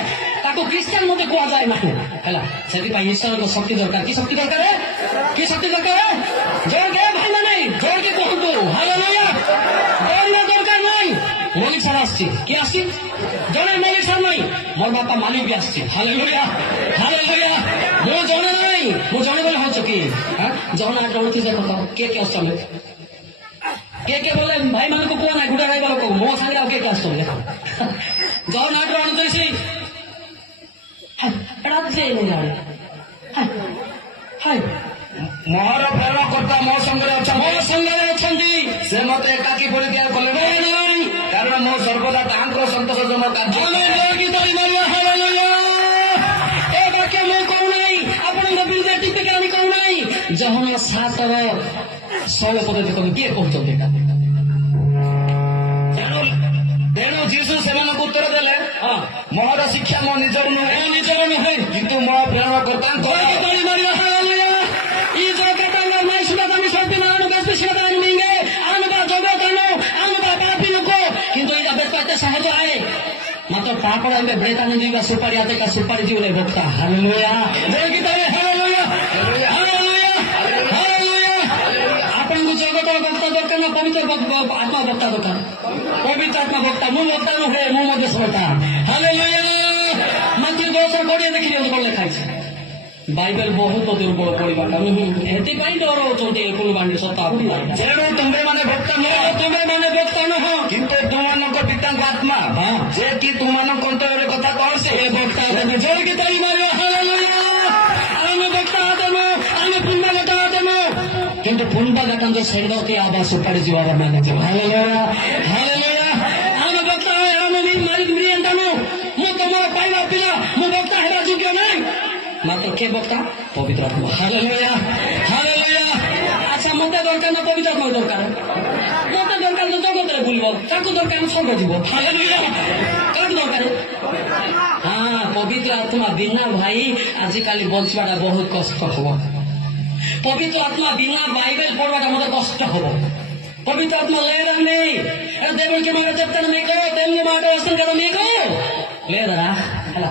ताको क्रिश्चियन मते कोआ जाय नाही हला सेति पाई ईश्वर को शक्ति दरकार की शक्ति दरकार है की शक्ति दरकार है जोर के भांडा नहीं जोर के कहतु हालेलुया जोर दरकार नहीं मालिक सारा आछि की आछि जने मालिक सारा नहीं मोर बापा मालिक भी आछि हालेलुया हालेलुया मो जने नहीं मो जने बोले हो चुकी हां जौन आठ रौती जे कतो के असम के बोले भाई मान को कोना गुडा भाई बालो को मो सांगला के असम देखो जौन आठ रौती से एड़ा से नहीं जाने हाय मोहर प्रेरणा करता मो संगे अछंती से मते एकाकी परित्याग कले नहीं कारण मो सर्वदा तांको संतोषजनक कार्य की तोरी मारिया हालेलुया ए वाक्य मो कहू नहीं आपन बिरुद्ध टिपिकानी कहू नहीं जहन 7 ର 16 ପଦ ଦେଖ କିଏ କହୁଛନ୍ତି तेणु जीसु सेମାନଙ୍କୁ उत्तर देले मोहर शिक्षा मो निजर नुहे किंतु मो प्रेरणा करता तोरी मारिया हालेलुया ई जगत में मैं सुदा दामी शक्ति नानु बेस शिक्षा निंगे आनबा जगत कानो आनबा पापी नको किंतु इदा बेस सहज आए मात्र पापड़ में ब्रेता नहीं का सुपारी आते का सुपारी जीवन भक्ता हालेलुया जय की तोरे हालेलुया हालेलुया हालेलुया आपन को जगत भक्ता दरकार ना पवित्र आत्मा भक्ता दरकार पवित्र आत्मा भक्ता मु भक्ता न है मु मध्य भक्ता हालेलुया मंत्री दोसर कोडिया देखि जो बोल लिखा है बाइबल बहुत दुर्बल पड़वा एति डर होती कुल बांडी सत्ता जेणु तुम्हें माने भक्त न हो किंतु तुम पिता आत्मा जे कि तुम अंतर कथा कौन से भक्ता जोड़ की तरी मारो हालेलुया आमे भक्ता देनो आमे पुण्य घटा देनो किंतु पुण्य घटा जो सेंडो के आवाज सुपारी जीवा माने जो हालेलुया हालेलुया आमे भक्ता आमे मारी मिरियंतानो मु तमरा पाइबा पिला मु भक्ता हेरा जोग्य नहीं मात्र के भक्ता पवित्र आत्मा हालेलुया हालेलुया अच्छा मते दरकार ना पवित्र आत्मा दरकार मते दरकार तो जगत रे बुलबो ताको दरकार स्वर्ग जीव हालेलुया काक दरकार हां पवित्र आत्मा बिना भाई आजिकाली बंचवाटा बहुत कष्ट हो पवित्र आत्मा बिना बाइबल पढ़वाटा मते कष्ट हो पवित्र आत्मा लेरा नहीं अरे देवल के मारे जब तक नहीं कहो तेल मारे असन करो नहीं कहो लेरा हला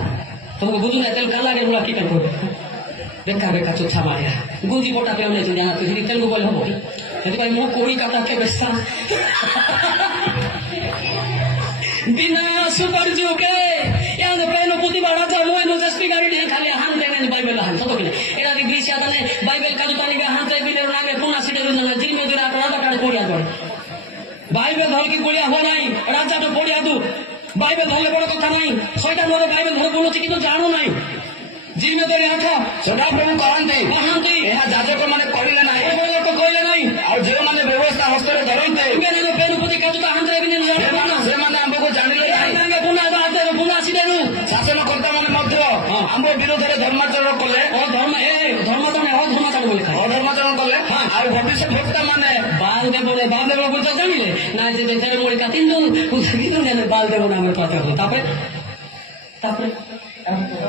तुमको बुझू ना तेल काला के बुला की कर बेकार बेकार चुच्छा मारिया गुंजी बोटा पे हमने जाना तो हिंदी तेलुगु बोले हो यदि भाई मुंह कोई कथा के बेस्ता बिना सुपर जो के याद पेनो पुती बड़ा जा मोय नो जस्पी गाड़ी नहीं खाली हां देने बाइबल हां सब के एरा दी ग्रीस याद ने बाइबल का दुकानी के हां से बिले नागे पुना सीधे ना जिन में गिरा राजा का कोड़िया जोड़ बाइबल धर की कोड़िया हो नहीं राजा तो कोड़िया दू बाइबल धरले बड़ कथा नहीं शैतान मोरे बाइबल धर बोलुछि किंतु जानु नहीं जिन में आठ सदा प्रभु कहते यह जाजक मैंने कहले ना कहले नहीं और जो मैंने व्यवस्था हस्तर धरते पेनुपति का हाथ से आमको जानिले पुना सीधे शासनकर्ता मैंने आम विरोध में धर्माचरण कले अधर्माचरण कले और भविष्य भक्ता मैंने बालदेव बोलते जानिले ना जे मोड़ी का तीन बालदेव नाम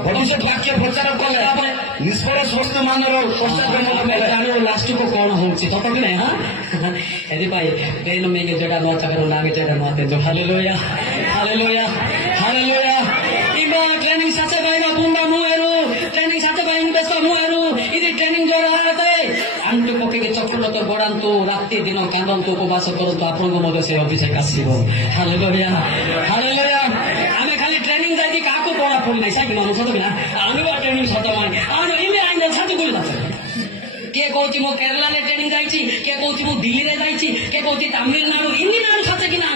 भविष्य वाक्य प्रचार कले निष्फल स्वस्थ मानर लास्ट को कौन हो नहीं हाँ यदि पेन मेगे जगह न चकर नागे जगह न जो हालेलुया हालेलुया हालेलुया इबा ट्रेनिंग साथे भाई ना पुंडा मुएरु ट्रेनिंग साथे भाई बेस्ता मुएरु इदि ट्रेनिंग जोरा आते आंटु पके के चक्रलत गोडांतु रात्रि दिन कांदंतु उपवास करंतु आपनको मध्य से अभिषेक आसीबो हालेलुया हालेलुया आमे खाली ट्रेनिंग जाई काको पड़ा पड़ी नहीं साकी मानु सतो बिना आमे ट्रेनिंग सतो माने आनो इमे आइना କହୁଛି ମୁଁ କେରଳରେ ଟ୍ରେନିଂ ଯାଇଛି, କିଏ କହୁଛି ମୁଁ ଦିଲ୍ଲୀରେ ଯାଇଛି, କିଏ କହୁଛି ତାମିଲନାଡୁ ଇନି ନାଡୁ ସାଥେ କି ନା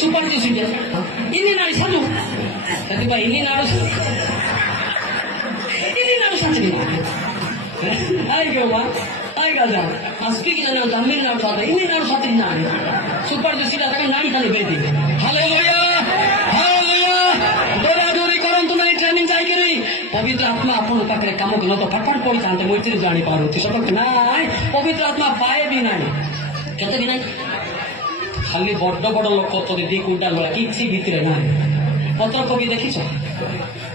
ସୁପର ଦିଶୁଛି ଇନି ନାଡୁ ସାଧୁ ସେଥିପାଇଁ ଇନି ନାଡୁ ସାଥେ କି ना speaking in Tamil Nadu, Indian Nadu something nani. Super the city that nani kali beti. Hallelujah, hallelujah. दौड़ादौड़ी करन तुम्हें ट्रेनिंग चाहिए पवित्र आत्मा अपन पाखे काम करना तो फटफट पड़ी थांते मुझे जानी पारो थी सब ना पवित्र आत्मा पाए भी नहीं कहते भी नहीं खाली बड़ बड़ लोक तो दी कुंटाल वाला किसी भीतर ना पत्र कोबी देखी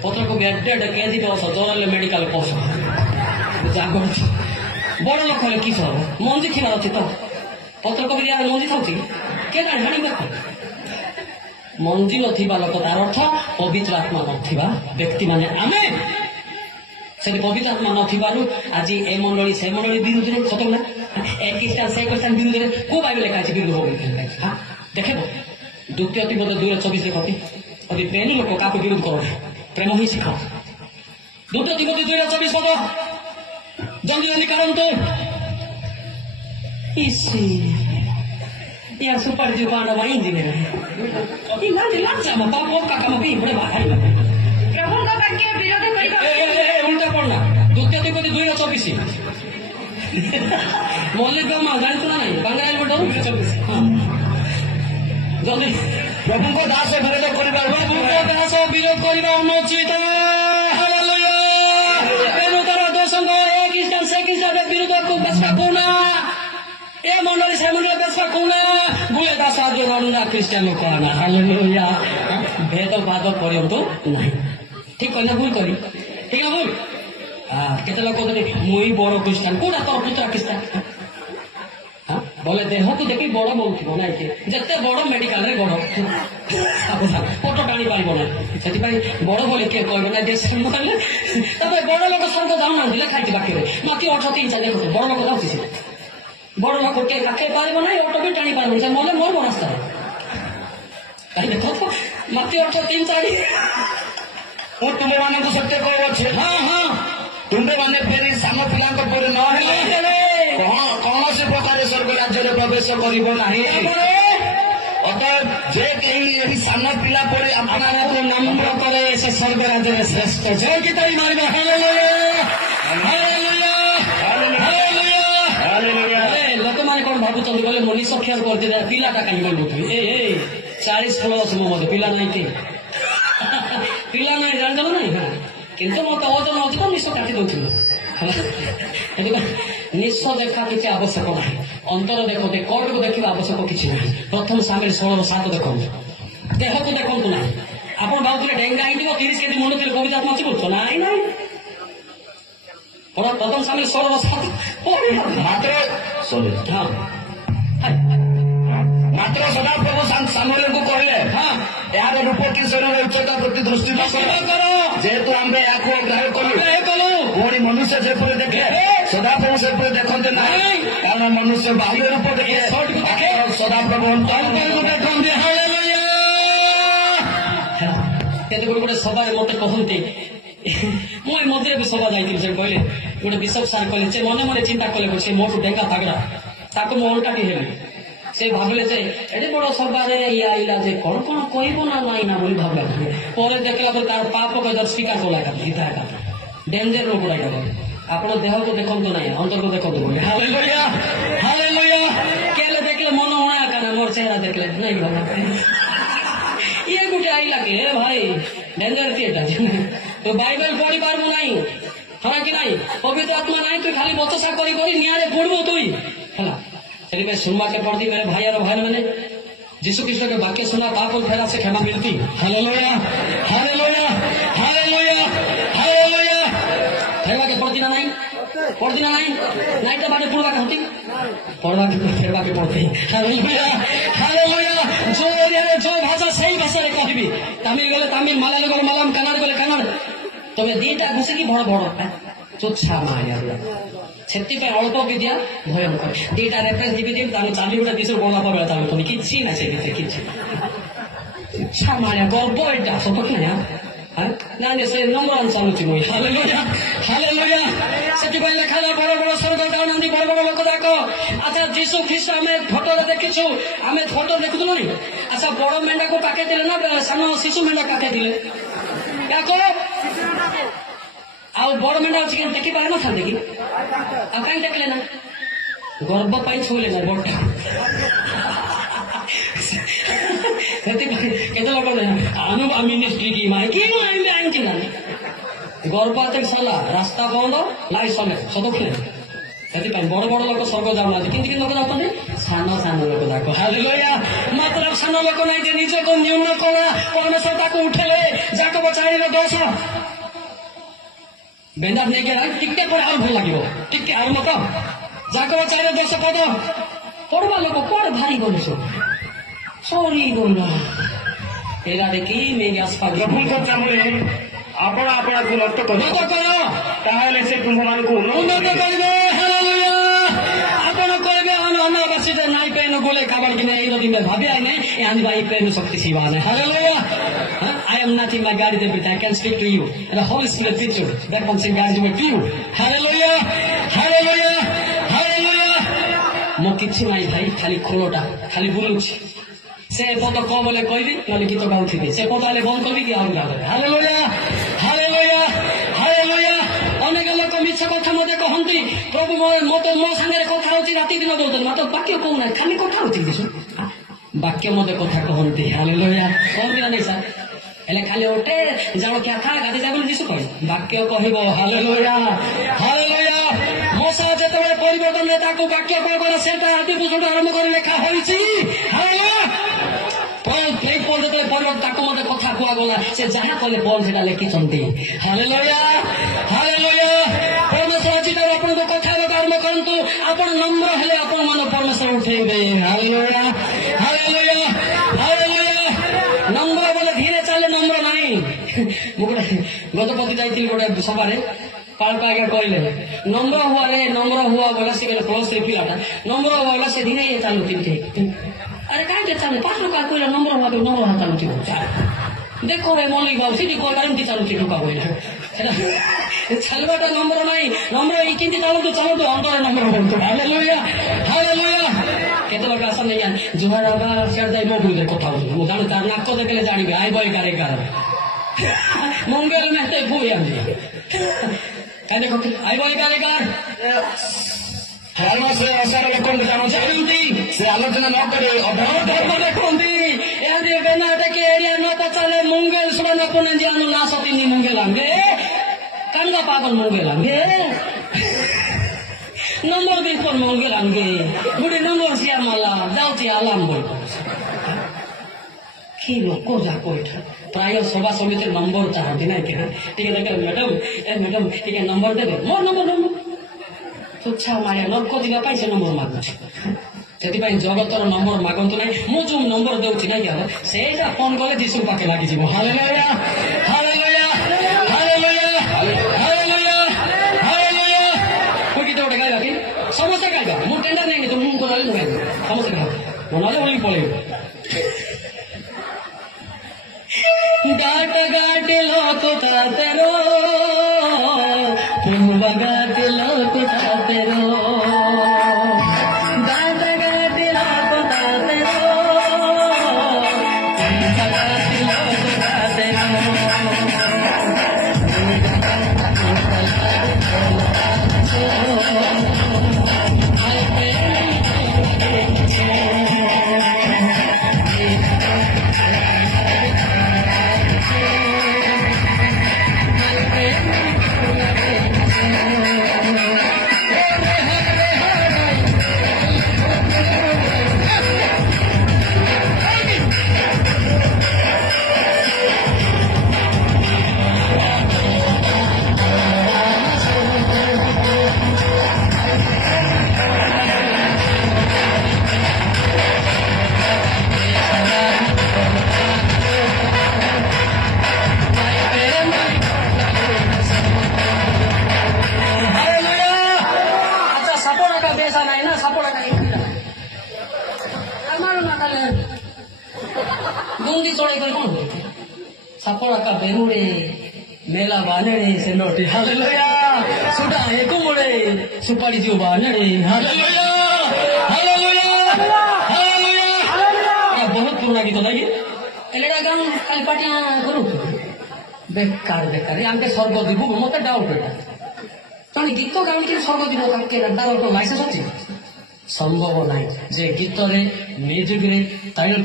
पत्र कोबी एडे एडे केजी दस जोरले मेडिकल पोस जागर बड़ लोक हेले किस हम मंजी खिबार अच्छे तो पत्र कोबी दिया मंजी खाऊची के जाने हाणी देख मंजी नथिबा लोक तार अर्थ पवित्र आत्मा नथिबा व्यक्ति माने आमे से पवित्र आत्मा नथिबारु आज ए मंडली से मंडली विरुद्ध रे सत ना एक क्रिश्चियन से क्रिश्चियन विरुद्ध रे को बाइबल लिखा अछि विरुद्ध होबे हां देखबो द्वितीय तिमोथेयुस 2:24 रे कथि अभी प्रेम लोक काको विरुद्ध करो प्रेम ही सिखाओ द्वितीय तिमोथेयुस 2:24 पद जल्दी जल्दी कारण तो इसी यार सुपर जुबान वाइन दिने ये ना लज्जा म बाप का काम भी बड़े भारी प्रभु का वाक्य विरोध करिबा ए उल्टा पड़ना द्वितीय तिमोथेयुस 2:24 मौलिक मा जानत ना नहीं बंगाली बडो 2:24 हां जल्दी प्रभु को दास विरोध करिबा प्रभु को दास विरोध करिबा अनुचित हालेलुया एनु तारा दोषंग एक क्रिश्चियन से क्रिश्चियन विरोध को बसका कोना ए मंडली से मंडली बसका कोना बुले दास जो रनुना क्रिश्चियन को आना हालेलुया भेदभाव पर्यंत नहीं ठीक कहना भूल करी ठीक है भूल केते लोक कहते मुई बड़ क्रिश्चियन कोडा तोर पुत्र क्रिश्चियन बोले देह को देखी बड़ बोलथि नाई के जते बड़ मेडिकल रे बड़ फोटो टाणी पारिबो ना सेति पई बड़ बोले के कहबो ना देश मोले तबे बड़ लोक संग जाउ ना दिले खाइति बाकी रे माती 18 3 देखो बड़ लोक जाउछि से बड़ लोक के काके पारिबो ना ऑटो भी टाणी पारिबो से मोले मोर रास्ता काई देखो तो माती 18 3 4 ओ तुम माने को सत्य कहबो छे हां हां तुंबे माने फेरी सानो पिला को पर न हेले कौन से प्रकार स्वर्ग राज्य में प्रवेश करिब नाही अतएव जे कहीं यही सानो पिला पर अपना को नम्र करे से स्वर्ग राज्य में श्रेष्ठ जय की ताली मारिबा हालेलुया हालेलुया हालेलुया हालेलुया ए लोक माने कोन भाबु चंदी बोले मनीष अक्षर कर दे पिलाटा काई बोल ए 40 प्लस मो मते पिला नाही के पिला नाही जान दलो नाही हां किंतु मते ओजन अधिक निश काटी दउथिलो निश्च देखा किसी आवश्यक ना अंतर देखते कोर्ट को देखा आवश्यक किसी ना प्रथम सामिल 16:7 देखो देह को देखु ना आप भावुले डेंगा ही 30 केजी मुंड तेल कविता नाची बोलছো ना प्रथम सामिल 16:7 मात्र सदा प्रभु सामुएल को कहले हाँ यार रूप की शरीर उच्चता प्रति दृष्टि करो जेहेतु आम ग्राह्य कलु पुणी मनुष्य जेपरी देखे सदा प्रभु से देखते ना कारण मनुष्य बाह्य रूप देखे सदा प्रभु केते गोटे सभा मत कहते मुझे मध्य भी सभा जाइए कहले गोटे बिशप सार कहले से मन मन चिंता कले से मोटू डेंगा पागड़ा ताको मो उल्टाटी हेले से भाविले जे एडे बड़ सभा रे आइला जे कौन कौन कहबो ना नाई ना बोली भाबला पर देखला पर तार पाप को जर स्वीकार कला का गीता का डेंजर रोग लागा आपण देह को देखंतो नाही अंतर को देखंतो हालेलुया हालेलुया केले देखले मन होना का मोर चेहरा देखले नहीं बाबा ये गुटे आइला के भाई डेंजर थिएटर तो बाइबल पढ़ी पारबो नाही हवा कि नाही पवित्र आत्मा नाही तू खाली बतसा करी करी नियारे पड़बो तुई हला तेरे सुनवा के पड़ती मेरे भाई और भाई मैंने यीशु कृष्ण के वाक्य सुना पाप और फेरा से क्षमा मिलती हालेलुया हालेलुया हालेलुया हालेलुया फेरवा के पड़ती ना नहीं तो बाटे पुरवा के होती पढ़वा के फेरवा के पड़ती हालेलुया हालेलुया जो एरिया जो भाषा सही भाषा रे कहबी तमिल गले तमिल मलयालम गले मलयालम कन्नड़ गले कन्नड़ तबे दीटा घुसे की बड़ बड़ तुच्छा माया सेति पे अल्प विद्या भयंकर दीटा रेफरेंस दिबी दिम तानु 40 गुटा 30 बोलना पड़े तानु तुम किछि ना से किछि इच्छा माया गल्प एटा सत कि ना हां ना से नंबर आंसर छि मोई हालेलुया हालेलुया सेति पे लेखा बड़ बड़ स्वर्ग दान ଅଛନ୍ତି ବଡ ବଡ ଲୋକ ଯାକ। ଆଚ୍ଛା ଯୀଶୁ ଖ୍ରୀଷ୍ଟ ଆମେ ଫଟୋରେ ଦେଖିଛୁ, ଆମେ ଫଟୋ ଦେଖୁଥିଲୁ ନି। ଆଚ୍ଛା ବଡ ମେଣ୍ଢାକୁ କାଟେଇଥିଲେ ନା ସାନ ଶିଶୁ ମେଣ୍ଢା କାଟେଇଥିଲେ? କାକ ଆଉ ବଡ ମେଣ୍ଢା ଅଛି କିନ୍ତୁ ଦେଖି ପାରିନଥାନ୍ତେ କି? ଆଉ କାହିଁ ଦେଖିଲେ ନା? ଗର୍ବ ପାଇଁ ଛୁଇଁଲେ ନା ବଡଟା। ସେଥିପାଇଁ କେତେ ଲୋକ ମିନିଷ୍ଟ୍ରି କି ମାଇକି ଆଣିଛି ନା ଗର୍ବ ସରିଲା, ରାସ୍ତା ବନ୍ଦ ଲାଇଟ୍ ସଲେ ସଦକ୍ଷିଣ। ସେଥିପାଇଁ ବଡ ବଡ ଲୋକ ସ୍ୱର୍ଗ ଯାଉନାହାନ୍ତି, କିନ୍ତୁ ଲୋକ ଯାଉଛନ୍ତି ସାନ ସାନ ଲୋକ ଯାକ। ହାଲେଲୁୟା। ମାତ୍ର ସାନ ଲୋକ ନାହିଁ ଯେ ନିଜକୁ ନ୍ୟୁନ କଲା, ପରମେଶ୍ୱର ତାକୁ ଉଠେଇଲେ। ଯାକବ 4:10 ବେନ୍ଦା ନେଇକି ଟିକେ ପରେ ଆଉ ଭଲ ଲାଗିବ, ଟିକେ ଆରମ୍ଭ ତ। ଯାକବ 4:10 ପଦ ପଢବା ଲୋକ କୁଆଡେ ଭାରି ଗଲୁ ସବୁ ସରି ଗଲା ଏରା ଦେଖି ନେଇକି ଆସପା ପ୍ରଭୁଙ୍କ ନାମରେ ଆପଣ ଆପଣଙ୍କୁ ନଷ୍ଟ କର, ତାହେଲେ ସେ ତୁମମାନଙ୍କୁ ଉନ୍ନତ କରିବେ। ହାଲେଲୁୟା। ଆପଣ କହିବେ ଅନାବାସୀରେ ନାଇଁ ପେନ ଗୋଲେ কাবার কিনা এই দিন ভাবি আই নাই আমি ভাই পেন শক্তি শিবানে। Hallelujah. I am not in my God every time. I can speak to you. And the Holy Spirit teach you. That comes in God's word to you. Hallelujah. Hallelujah. Hallelujah. ମୁଁ କିଛି ନାହିଁ ଭାଇ, ଖାଲି ଖୋଲଟା ଖାଲି ବୁଲୁଛି। ସେ ପଦ କଣ ବୋଲେ କହିବି, ନହେଲେ ଗୀତ ଗାଉଥିବି। ସେ ପଦ ହେଲେ ବନ୍ଦ କରିବି କି ଆଉ ଗାଉଥିବି। ହାଲେଲୁୟା। ହାଲେଲୁୟା। ହାଲେଲୁୟା। ଅନେକ ଲୋକ ମିଛ କଥା ମତେ କହନ୍ତି, ପ୍ରଭୁ ମତେ ମୋ ସାଙ୍ଗରେ କଥା ହଉଛି, ରାତି ଦିନ ଦଉଛନ୍ତି, ମାତ୍ର ବାକ୍ୟ କହୁନାହିଁ, ଖାଲି କଥା ହଉଛି କିଛି ବାକ୍ୟ ମତେ କଥା କହନ୍ତି। ହାଲେଲୁୟା। କହନ୍ତି ନା ନାଇଁ ସାର୍? ହେଲେ ଖାଲି ଗୋଟେ ଜଳଖିଆ ଖା ଗାଧି ଯା ବୋଲି ଯୀଶୁ କହିଲେ, ବାକ୍ୟ କହିବ। ହାଲେଲୁୟା। ହାଲେଲୁୟା। ମଶା ଯେତେବେଳେ ପରିବର୍ତ୍ତନରେ ତାକୁ ବାକ୍ୟ କହିବ, ସେଟା ଆଦି ପୁରୁଷଠୁ ଆରମ୍ଭ କରି ଲେଖା ହୋଇଛି। ହାଲେଲୁୟା। ଯେତେବେଳେ ପରିବର୍ତ୍ତନ ତାକୁ ମତେ କଥା କୁହାଗଲା, ସେ ଯାହା କଲେ ପଲ ସେଟା ଲେଖିଛନ୍ତି। ହାଲେଲୁୟା। ହାଲେଲୁୟା। ପରମେଶ୍ୱର ଆଜିଠାରୁ ଆପଣଙ୍କ କଥା ହେବାକୁ ଆରମ୍ଭ କରନ୍ତୁ। ଆପଣ ନମ୍ର ହେଲେ ଆପଣ ମାନ ପରମେଶ୍ୱର ଉଠେଇବେ। ହାଲେଲୁୟା। ହାଲେଲୁୟା। ହାଲେଲୁୟା। ନମ୍ର ବୋଲେ ଧୀରେ ଚାଲେ, ନମ୍ର ନାହିଁ। ମୁଁ ଗୋଟେ ଗଜପତି ଯାଇଥିଲି ଗୋଟେ ସଭାରେ, ପାଳକ ଆଜ୍ଞା କହିଲେ ନମ୍ର ହୁଆରେ ନମ୍ର ହୁଆ ବୋଲା, ସେ କହିଲେ ପ୍ଲସ୍ 3 ପିଲାଟା ନମ୍ର ହୁଆ ବୋଲା, ସେ ଧୀରେ ଚାଲୁଥିବି। अरे काय ते चालू 5 लोक कोइला नंबर हुआ नंबर हात चालू थियो देखो रे मल्लिक बाबू सिटी कोइ गारंटी चालू थियो का कोइला छलबाटा नंबर नाही नंबर इकिंती चालू अंतर नंबर होतो। हालेलुया। हालेलुया। केते लोक आसन नहीं जुहार बाबा शेर दाई मो बुझे কথা বলি মু জানো তার নাক দেখলে জানিবে আই বই কারে কার মঙ্গল মেতে বুই আমি কাই দেখো আই বই কারে কার ଧର୍ମ ସେ ଅସାର ଲୋକଙ୍କୁ ଜାଣନ୍ତି, ସେ ଆଲୋଚନା ନ କରି ଅଧର୍ମ ଦେଖନ୍ତି। ଏହାଦି କର୍ଣ୍ଣାଟକ ଏରିଆ ନ ପଚାରେ ମୁଙ୍ଗେଲ ସୁଡ଼ା ନ ପନେ ଆनु ନା ସତିନି ମୁଙ୍ଗେଲାଙ୍ଗେ କାନ୍ଦା ପାଗଲ ମୁଙ୍ଗେଲାଙ୍ଗେ ନମ୍ବର ବି ପର ମୁଙ୍ଗେଲାଙ୍ଗେ ଗୋଟେ ନମ୍ବର ସିଆ ମାଲା ଯାଉଛି ଆଲାମ ବଲ କି ଲୋକ ଯାକ ଏଠା ପ୍ରାୟ ସଭା ସମିତିରେ ନମ୍ବର ଚାହାନ୍ତି ନାଇଁ କି ଟିକେ ଦେଖେ ମ୍ୟାଡାମ ଟିକେ ନମ୍ବର ଦେବେ ମୋ ନମ୍ବର ତୁଚ୍ଛା ମାୟା ନର୍କ ଯିବା ପାଇଁ ସେ ନମ୍ବର ମାଗୁଛି। ସେଥିପାଇଁ ଜଗତର ନମ୍ବର ମାଗନ୍ତୁ ନାହିଁ। ମୁଁ ଯୋଉ ନମ୍ବର ଦେଉଛି ନାଇଁ କି ସେଇଟା ଫୋନ କଲେ ଯୀଶୁ ପାଖେ ଲାଗିଯିବ। Hallelujah. Hallelujah. Hallelujah. Hallelujah. Hallelujah. କୋଉ ଗୀତ ଗୋଟେ ଗାଇବା କି ସମସ୍ତେ ଗାଇବା, ମୁଁ ଟେଣ୍ଡର ନେଇନି ତ ମୁଁ କହିଲି ମୁଁ ଗାଇବି ସମସ୍ତେ ଗାଇବା, ନହେଲେ ଓଳି ପଳେଇବ। गाट गाट लोक तातेरो पुंबा गाट लोक तातेरो गाट गाट लोक तातेरो पुंबा गाट लोक तातेरो बुंदी चढ़ाई कर कौन सापड़ा का बेहुड़े मेला बाने से लोटी। Hallelujah. sudah aku mulai supaya diubahnya deh. Haleluya, haleluya, haleluya. Ya बहुत पुराना गीत lagi. Elera gan kali patia kuru. Bekar bekar. Yang ke sorgo dibu mete doubt এটা. তাহলে গীত গান কি স্বর্গ দিব কাকে তার তো লাইসেন্স আছে সম্ভব নাই যে গীতরে মিউজিকরে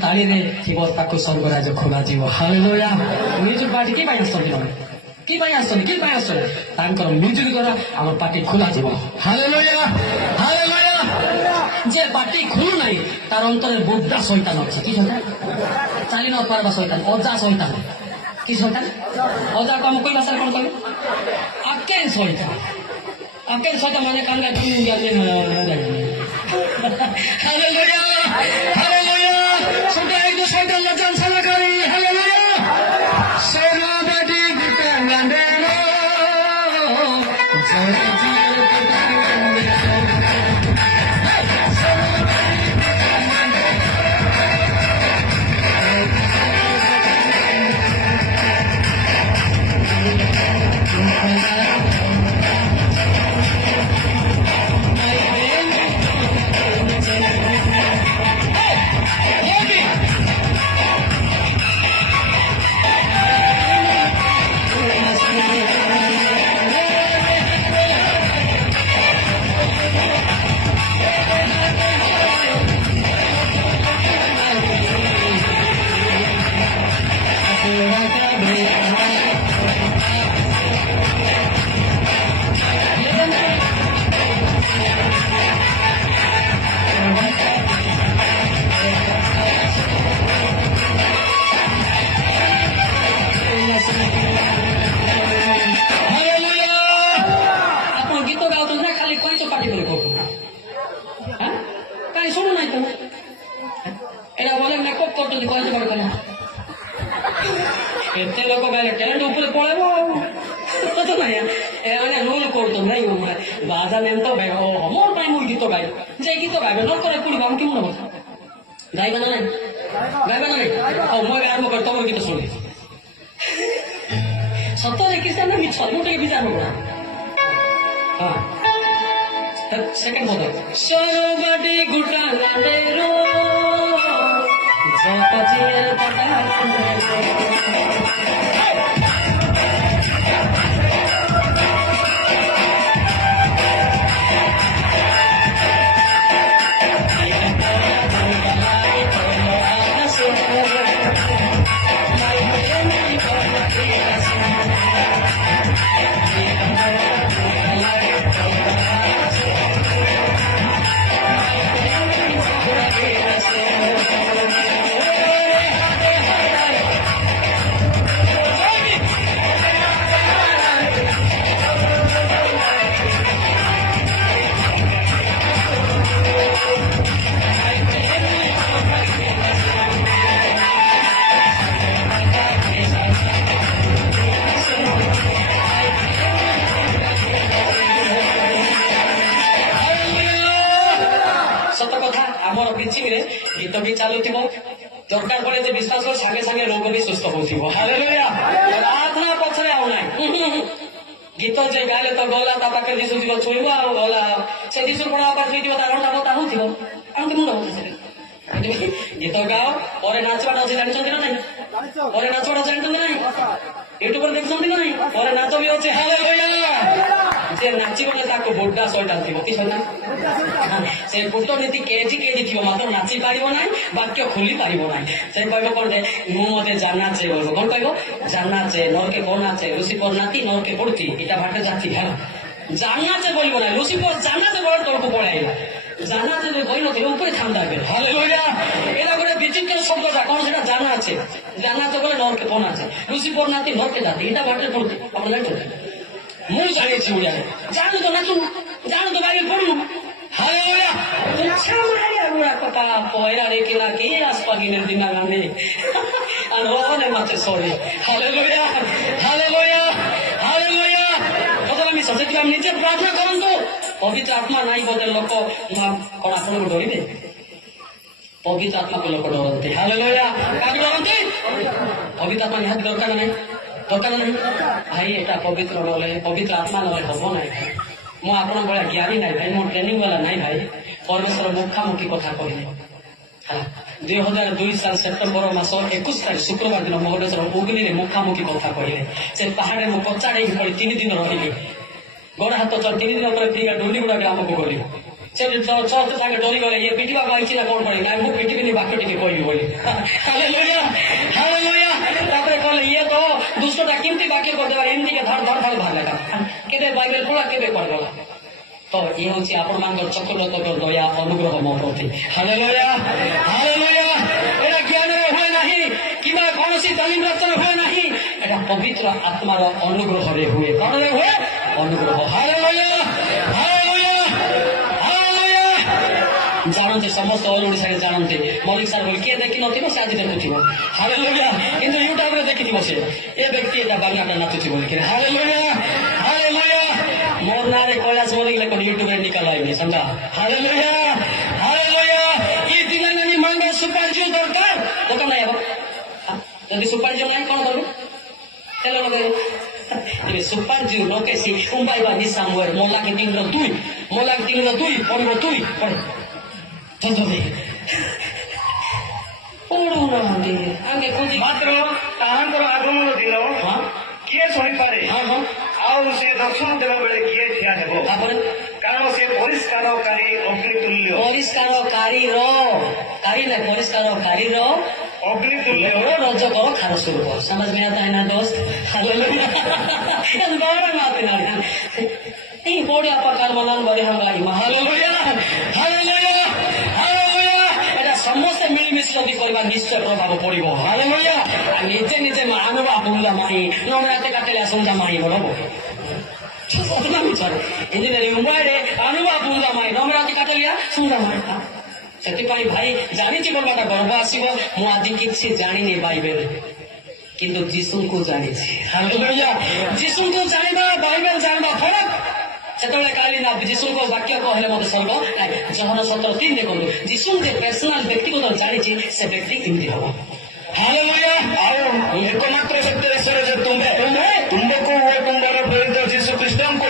তাଳିରେ ଥିବ ତାକୁ ସ୍ୱର୍ଗରାଜ ଖୋଲାଯିବ ହାଲେଲୁୟା ମ୍ୟୁଜିକ ପାର୍ଟି କି ପାଇଁ ଆସୁଛନ୍ତି ତାଙ୍କର ମ୍ୟୁଜିକ ଦ୍ୱାରା ଆମର ପାର୍ଟି ଖୋଲାଯିବ ହାଲେଲୁୟା ହାଲେଲୁୟା ଯେ ପାର୍ଟି ଖୋଲୁ ନାହିଁ ତାର ଅନ୍ତରରେ ବୁଦ୍ଧା ଶୈତାନ ଅଛି କି ଶୈତାନ ଚାଲି ନ ପାରବା ଶୈତାନ ଅଜା ଶୈତାନ କି ଶୈତାନ ଅଜା କାମ କହି ଭାଷାରେ କଣ କହିବେ ଆକେନ୍ Shaitaan akan saja mana kanda tinggal di haleluya haleluya sudah itu saja macam salah kali haleluya serabadi kita ngandelo ଏତେ ଲୋକ ଗାଇଲେ ଟ୍ୟାଲେଣ୍ଟ ଉପରେ ପଳେଇବ ଏମାନେ ରୁଲ କରୁଛନ୍ତି ନାଇଁ ବାଜା ନେମ ତ ମୋର ପାଇଁ ମୁଁ ଗୀତ ଗାଇବ ଯେ ଗୀତ ଗାଇବେ ନ କରେ ପଡ଼ିବ ଆମେ କେମିତି ହବ ଗାଇବେ ନା ନାଇଁ ଗାଇବେ ନା ନାଇଁ ହଉ ମୁଁ ଆରମ୍ଭ କରି ତମର ଗୀତ ଶୁଣି ସତରେ କି ନା ମିଛ ମୁଁ ଟିକେ ବିଚାର କର ହଁ ସେକେଣ୍ଡ ପଦ ସରବାଟି ଗୁଟା ଗାଣ୍ଡେରୋ ଜପଜିଏ ପଟା गीत भी चलुव दरकार पड़े जो विश्वास कर सागे सागे रोग भी सुस्थ हो प्रार्थना पछरे आना गीत जे गाले तो गला पाखे दिशु जीव छुईब गला से दिशु पड़ा छुईब तार घंटा बता हो मुंड गीत गाओ पर नाचवाटा अच्छे जानते ना ना पर नाचवाटा जानते ना यूट्यूब देखते ना पर नाच भी अच्छे जे नाचबले बुढ़ा शैतान थी कि शैतान से कूटनीति केजी केजी थी मात्र नाची पार ना वाक्य खोली पार ना से कह कौन मुझे जानाचे कौन कह जानाचे नरके बनाचे लुसिफर नाती नरके पड़ती इटा भाटे जाती है जानाचे बोल ना लुसिफर जानाचे बोल तौक पड़ाई जानाचे कही नुपर थामता हालेलुया एटा गोटे विचित्र शब्दटा कौन से जानाचे जानाचे बोले नरके बनाचे लुसिफर नाती नरके जाती इटा भाटे पड़ती आप जानते मुझे जानी उड़िया जानु तो नाचू जानु तो बाइबल पढ़ू हालेलुया अच्छा मारिया गुड़ा पता पोयरा रे किला के आसपागी ने दिना गाने अनोने माचे सॉरी हालेलुया हालेलुया हालेलुया मतलब मैं सोचे कि हम नीचे प्रार्थना करन तो पवित्र आत्मा नहीं बोले लोग कोन आपन को डरिबे पवित्र आत्मा को लोग डरते हालेलुया काहे डरते पवित्र आत्मा निहात दरकार नहीं ଦରକାର ନାହିଁ ଭାଇ ଏଟା ପବିତ୍ର ନହେଲେ ପବିତ୍ର ଆତ୍ମା ନହେଲେ ହବ ନାହିଁ ଭାଇ ମୁଁ ଆପଣଙ୍କ ଭଳିଆ ଜ୍ଞାନୀ ନାହିଁ ଭାଇ ମୁଁ ଟ୍ରେନିଂ ବାଲା ନାହିଁ ଭାଇ ପରମେଶ୍ୱର ମୁଖାମୁଖି କଥା କହିଲେ ହେଲା 2002 ସାଲ ସେପ୍ଟେମ୍ବର ମାସ 21 ତାରିଖ ଶୁକ୍ରବାର ଦିନ ମହୋଦୟ ଅଗ୍ନିରେ ମୁଖାମୁଖି କଥା କହିଲେ ସେ ପାହାଡ଼ରେ ମୁଁ କଚାଡେଇକି ପଡି 3 ଦିନ ରହିଲି ଗୋଡ ହାତ 3 ଦିନ ପରେ ଫ୍ରିକା ଡୋଲି ଗୁଡା ଗ୍ରାମକୁ ଗଲି ସେ ଚର୍ଚ୍ଚ ସାଙ୍ଗେ ଡରି ଗଲେ ଇଏ ପିଟିବାକୁ ଆଇଛି ନା କଣ ପଡେ ନାଇଁ ମୁଁ ପିଟିବିନି ବାକ୍ୟ ଟିକେ କହିବି ବୋଲି ହାଲେଲୁୟା ହାଲେଲୁୟା ତାପରେ କହିଲେ ଇଏ ତ ଦୁଷ୍ଟଟା କେମିତି ବାକ୍ୟ କରିଦେବା ଏମିତିକା ଧର ଧର ଧର ବାହାରିଲା କେବେ ବାଇବେଲ ପଢା କେବେ କରିଦେଲା ତ ଇଏ ହଉଛି ଆପଣମାନଙ୍କର ଚକ୍ରଲତର ଦୟା ଅନୁଗ୍ରହ ମୋ ପ୍ରତି ହାଲେଲୁୟା ହାଲେଲୁୟା ଏଟା ଜ୍ଞାନରେ ହୁଏ ନାହିଁ କିମ୍ବା କୌଣସି ତାଲିମ ରଚନା ହୁଏ ନାହିଁ ଏଟା ପବିତ୍ର ଆତ୍ମାର ଅନୁଗ୍ରହରେ ହୁଏ କଣରେ ହୁଏ ଅନୁଗ୍ରହ ହାଲେଲୁୟା ହାଲେଲୁୟା ଜାଣନ୍ତି ସମସ୍ତେ ଅଲ ଓଡ଼ିଶାରେ ଜାଣନ୍ତି ମଲ୍ଲିକ ସାର୍ ବୋଲି କିଏ ଦେଖିନଥିବ ସେ ଆଜି ଦେଖୁଥିବ ହାଲେଲୁୟା କିନ୍ତୁ ୟୁଟ୍ୟୁବରେ ଦେଖିଥିବ ସେ ଏ ବ୍ୟକ୍ତି ଏଟା ବାଙ୍ଗାଟା ନାଚୁଛି ବୋଲିକି ହାଲେଲୁୟା ହାଲେଲୁୟା ମୋର ନାଁରେ କୈଳାସ ବୋଲିକି ଲେଖନ୍ତି ୟୁଟ୍ୟୁବରେ ନିକାଲ ଆଇନି समझा ହାଲେଲୁୟା ହାଲେଲୁୟା ଏ ଦିନରେ ମାଙ୍ଗା ସୁପାରି ଜିଓ ଦରକାର ଦୋକାନ ନାହିଁ ଯଦି ସୁପାରି ଜିଓ ନାହିଁ କଣ କରିବୁ ତେଲ ଲଗେଇବୁ ଏବେ ସୁପାରି ଜିଓ ନକେସି ଉମ୍ବାଇବା ନିଶା ମୁଏର ମୋଲାକି ତିନିର ଦୁଇ ପଡ଼ିବ ଦୁଇ ପଡ଼େ ପଢୁନାହାନ୍ତି ଆଗେ ଖୋଜି ମାତ୍ର ତାହାଙ୍କର ଆଗମନ ଦିନ କିଏ ସହିପାରେ ଆଉ ସେ ଦର୍ଶନ ଦେବା ବେଳେ କିଏ ଠିଆ ହେବ ତାପରେ କାରଣ ସେ ପରିଷ୍କାରକାରୀ ଅଗ୍ନିତୁଲ୍ୟ ପରିଷ୍କାରକାରୀର ଅଗ୍ନିତୁଲ୍ୟ ରଜକର ଖାର ସ୍ୱରୂପ समझ में आता है ना दोस्त हालेलुया गौरव आते ना नहीं बोड़े अपकार मनान बड़े हम गाई हालेलुया हालेलुया हालेलुया এটা ସମସ୍ତେ ମିଳିମିଶି ଯଦି କରିବା ନିଶ୍ଚୟ ପ୍ରଭାବ ପଡିବ ହାଲେଲୁୟା ନିଜେ ନିଜେ ମାନବ ଆପଣଙ୍କ ମାହି ନମରାତେ କାଟିଲେ ଆସନ୍ତା ମାହି ବଡ ଇଞ୍ଜିନିୟରିଂ ମୁମ୍ବାଇରେ ଆଣୁବା ଆପଣଙ୍କ ମାହି ନମରାତେ କାଟିଲେ ସୁନ୍ଦର ମାହି ସେଥିପାଇଁ ଭାଇ ଜାଣିଛି ବୋଲବାଟା ଗର୍ବ ଆସିବ ମୁଁ ଆଜି କିଛି ଜାଣିନି ବାଇବେଲ କିନ୍ତୁ ଯୀଶୁଙ୍କୁ ଜାଣିଛି ହାଲେଲୁୟା ଯୀଶୁଙ୍କୁ ଜାଣିବା ବାଇବେଲ ଜାଣିବା ଫରକ ସେତେବେଳେ କହିଲି ନା ଯୀଶୁଙ୍କ ବାକ୍ୟ କହିଲେ ମତେ ସ୍ୱର୍ଗ ଜହନ 17:3 ଦେଖନ୍ତୁ ଯୀଶୁ ଯେ ପର୍ସନାଲ ବ୍ୟକ୍ତିଗତ ଜାଣିଛି ସେ ବ୍ୟକ୍ତି କେମିତି ହବ ହାଲେଲୁୟା ଆଉ ଏକମାତ୍ର ସତ୍ୟ ଈଶ୍ୱର ଯେ ତୁମ୍ଭକୁ ଓ ତୁମ୍ଭର ପ୍ରେରିତ ଯୀଶୁ ଖ୍ରୀଷ୍ଟଙ୍କୁ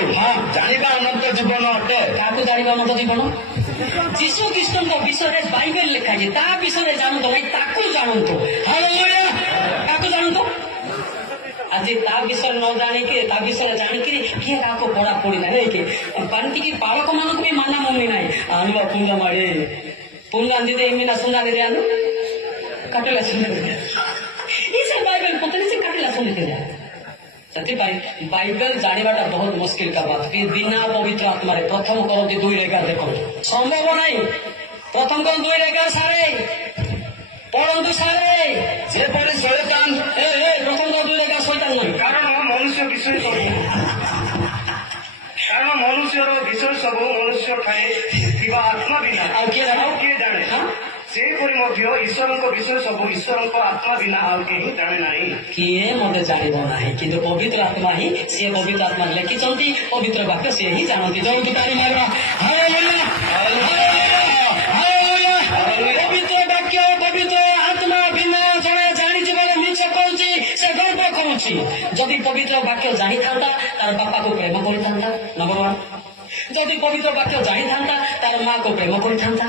ଜାଣିବା ଅନନ୍ତ ଜୀବନ ଅଟେ କାହାକୁ ଜାଣିବା ଅନନ୍ତ ଜୀବନ ଯୀଶୁ ଖ୍ରୀଷ୍ଟଙ୍କ ବିଷୟରେ ବାଇବେଲ ଲେଖା ହେଇଛି ତା ବିଷୟରେ ଜାଣନ୍ତୁ ଭାଇ ତାକୁ ଜାଣନ୍ତୁ ହାଲେଲୁୟା ତାକୁ ଜାଣନ୍ତୁ ଆଜି ତା ବିଷୟରେ ନ ଜାଣିକି ତା ବିଷୟରେ ଜାଣିକିରି କିଏ କାହାକୁ ପଢାପଢି ନାହିଁ କି ପାଣ୍ଟିକି ବାଳକ ମାନଙ୍କୁ ବି ମାନା ମନି ନାହିଁ ଆଣିବା ପୁଙ୍ଗା ମାଡି ପୁଙ୍ଗା ଦିଦି ଏମିନା ସୁନ୍ଦା ଦିଦି ଆଣୁ କାଟିଲା ସୁନ୍ଦର ସେ ବାଇବେଲ ପତରେ ସେ କାଟିଲା ସୁନ୍ଦର ସେଥିପାଇଁ ବାଇବେଲ ଜାଣିବାଟା ବହୁତ ମୁସ୍କିଲ କାମ ବିନା ପବିତ୍ର ଆତ୍ମାରେ ପ୍ରଥମ କରନ୍ତି 2:11 ଦେଖନ୍ତୁ ସମ୍ଭବ ନାହିଁ ପ୍ରଥମ କର 2:11 ସାରେ ପଢନ୍ତୁ ସାରେ ଯେପରି ଶୈତାନ ପ୍ରଥମ କର 2:11 ଶୈତାନ ନାହିଁ କାରଣ ମନୁଷ୍ୟର ବିଷୟ ସବୁ ମନୁଷ୍ୟ ଥାଏ ଥିବା ଆତ୍ମା ବିନା ଆଉ କିଏ ଜାଣେ ସେହିପରି ମଧ୍ୟ ଈଶ୍ୱରଙ୍କ ବିଷୟ ସବୁ ଈଶ୍ୱରଙ୍କ ଆତ୍ମା ବିନା ଆଉ କେହି ଜାଣେ ନାହିଁ କିଏ ମତେ ଜାଣିବ ନାହିଁ କିନ୍ତୁ ପବିତ୍ର ଆତ୍ମା ହିଁ ସିଏ ପବିତ୍ର ଆତ୍ମା ଲେଖିଛନ୍ତି ପବିତ୍ର ବାକ୍ୟ ସିଏ ହିଁ ଜାଣନ୍ତି ଯୋଉଠି ତାରି ମାରିବା ପବିତ୍ର ବାକ୍ୟ ପବିତ୍ର ଆତ୍ମା ବିନା ଜଣେ ଜାଣିଛି ବୋଲି ମିଛ କହୁଛି ସେ ଗର୍ବ କରୁଛି ଯଦି ପବିତ୍ର ବାକ୍ୟ ଜାଣିଥାନ୍ତା ତାର ବାପାକୁ ପ୍ରେମ କରିଥାନ୍ତା ନମ୍ବର 1 ଯଦି ପବିତ୍ର ବାକ୍ୟ ଜାଣିଥାନ୍ତା ତାର ମାକୁ ପ୍ରେମ କରିଥାନ୍ତା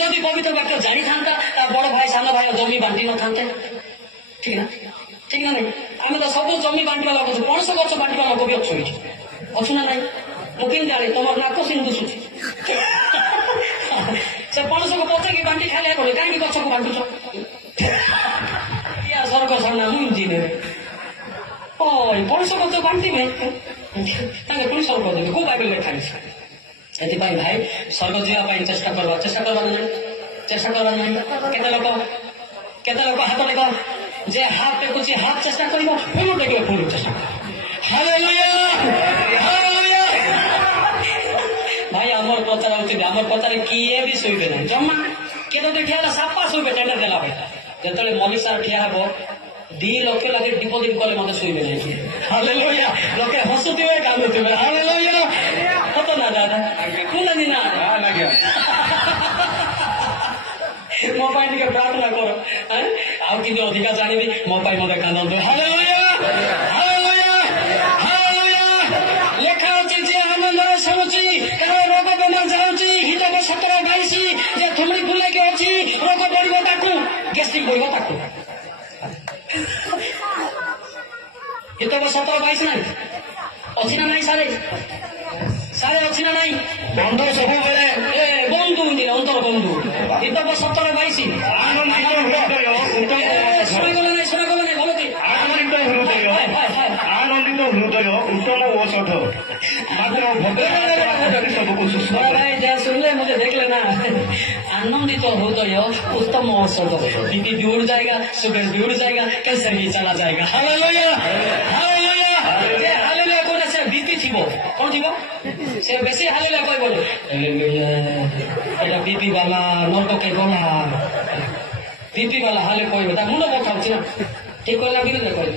ଯଦି ପବିତ୍ର ବାକ୍ୟ ଜାଣିଥାନ୍ତା ତାର ବଡ ଭାଇ ସାନ ଭାଇ ଜମି ବାଣ୍ଟି ନଥାନ୍ତେ ଠିକ ନା ନାଇଁ ଆମେ ତ ସବୁ ଜମି ବାଣ୍ଟିବା ଲୋକ ଅଛୁ ପଣସ ଗଛ ବାଣ୍ଟିବା ଲୋକ ବି ଅଛୁ ଏଠି ଅଛୁ ନା ନାଇଁ ମୁଁ କେମିତି ଜାଣି ତମର ନାକ ସିନ୍ ଦୁଶୁଛି ସେ ପଣସକୁ ପଚେଇକି ବାଣ୍ଟି ଖାଇଲେ କଣ କାହିଁକି ଗଛକୁ ବାଣ୍ଟୁଛ ସ୍ୱର୍ଗ ସାମ୍ନା ମୁଁ ଇଞ୍ଜିନିୟର ପଣସ ଗଛ ବାଣ୍ଟିବେ ତାଙ୍କେ ପୁଣି ସ୍ୱର୍ଗ ଦେବେ କୋଉ ବାଇବେଲ ଲେଖା ହେଇଛି ସେଥିପାଇଁ ଭାଇ ସ୍ୱର୍ଗ ଯିବା ପାଇଁ ଚେଷ୍ଟା କରିବା ନାହିଁ କେତେ ଲୋକ ହାତ ଦେଖ ଯେ ହାତ ଟେକୁଛି ହାତ ଚେଷ୍ଟା କରିବ ପୁଣି ଦେଖିବେ ପୁଣି ଚେଷ୍ଟା କରିବ ଭାଇ ଆମର ପ୍ରଚାର ହଉଛି ଆମର ପ୍ରଚାର କିଏ ବି ଶୋଇବେ ନାହିଁ ଜମା କିଏ ଯଦି ଠିଆ ହେଲା ସାପା ଶୋଇବେ ଟେଣ୍ଡର ଦେଲା ଭାଇ ଯେତେବେଳେ ମଲ୍ଲିକ ସାର୍ ଠିଆ ହବ 2 ଲକ୍ଷ ଲାଗି ଡିପୋଜିଟ୍ କଲେ ମତେ ଶୋଇବେ ନାହିଁ ହାଲେଲୁୟା ଲୋକେ ହସୁଥିବେ କାନ୍ଦୁଥିବେ ହାଲେଲୁୟା ସତ ନା ଦାଦା କୁହନି ନା ମୋ ପାଇଁ ଟିକେ ପ୍ରାର୍ଥନା କର ଆଉ କିଛି ଅଧିକା ଜାଣିବି ମୋ ପାଇଁ ମତେ କାନ୍ଦନ୍ତୁ ହାଲେଲୁୟା ରୋଗ ବଢିବ ତାକୁ, ଗ୍ୟାଷ୍ଟ୍ରିକ୍ ବଢିବ ତାକୁ। କେତେକ 17-22 ନାହିଁ ଅଛି ନା ନାହିଁ ସାରେ? ସାରେ ଅଛି ନା ନାହିଁ? ବନ୍ଧୁ ସବୁବେଳେ ବନ୍ଧୁ ଅନ୍ତର ବନ୍ଧୁ କେତେକ 17-22 ଶୁଣାଗଲା ନାହିଁ ଶୁଣାଗଲା ନାହିଁ ଭଲ କି? ଆନନ୍ଦିତ ହୃଦୟ ଉତ୍ତମ ଔଷଧ ମାତ୍ର ସବୁକୁ ସୁସ୍ଥ भाई जहाँ सुन ले मुझे देख लेना। आनंदित हृदय उत्तम औषध, बीपी भी उड़ जाएगा, शुगर भी उड़ जाएगा, कैंसर भी चला जाएगा। हालेलुया हालेलुया हालेलुया कोन আছে बीपी থিব কোন থিব সে বেশি হালেলুয়া কই বলে হালেলুয়া এটা बीपी वाला নরকে গলা बीपी वाला हाले কইবে তা মুন্ড বথা হচ্ছে না ঠিক কইলা কি না কই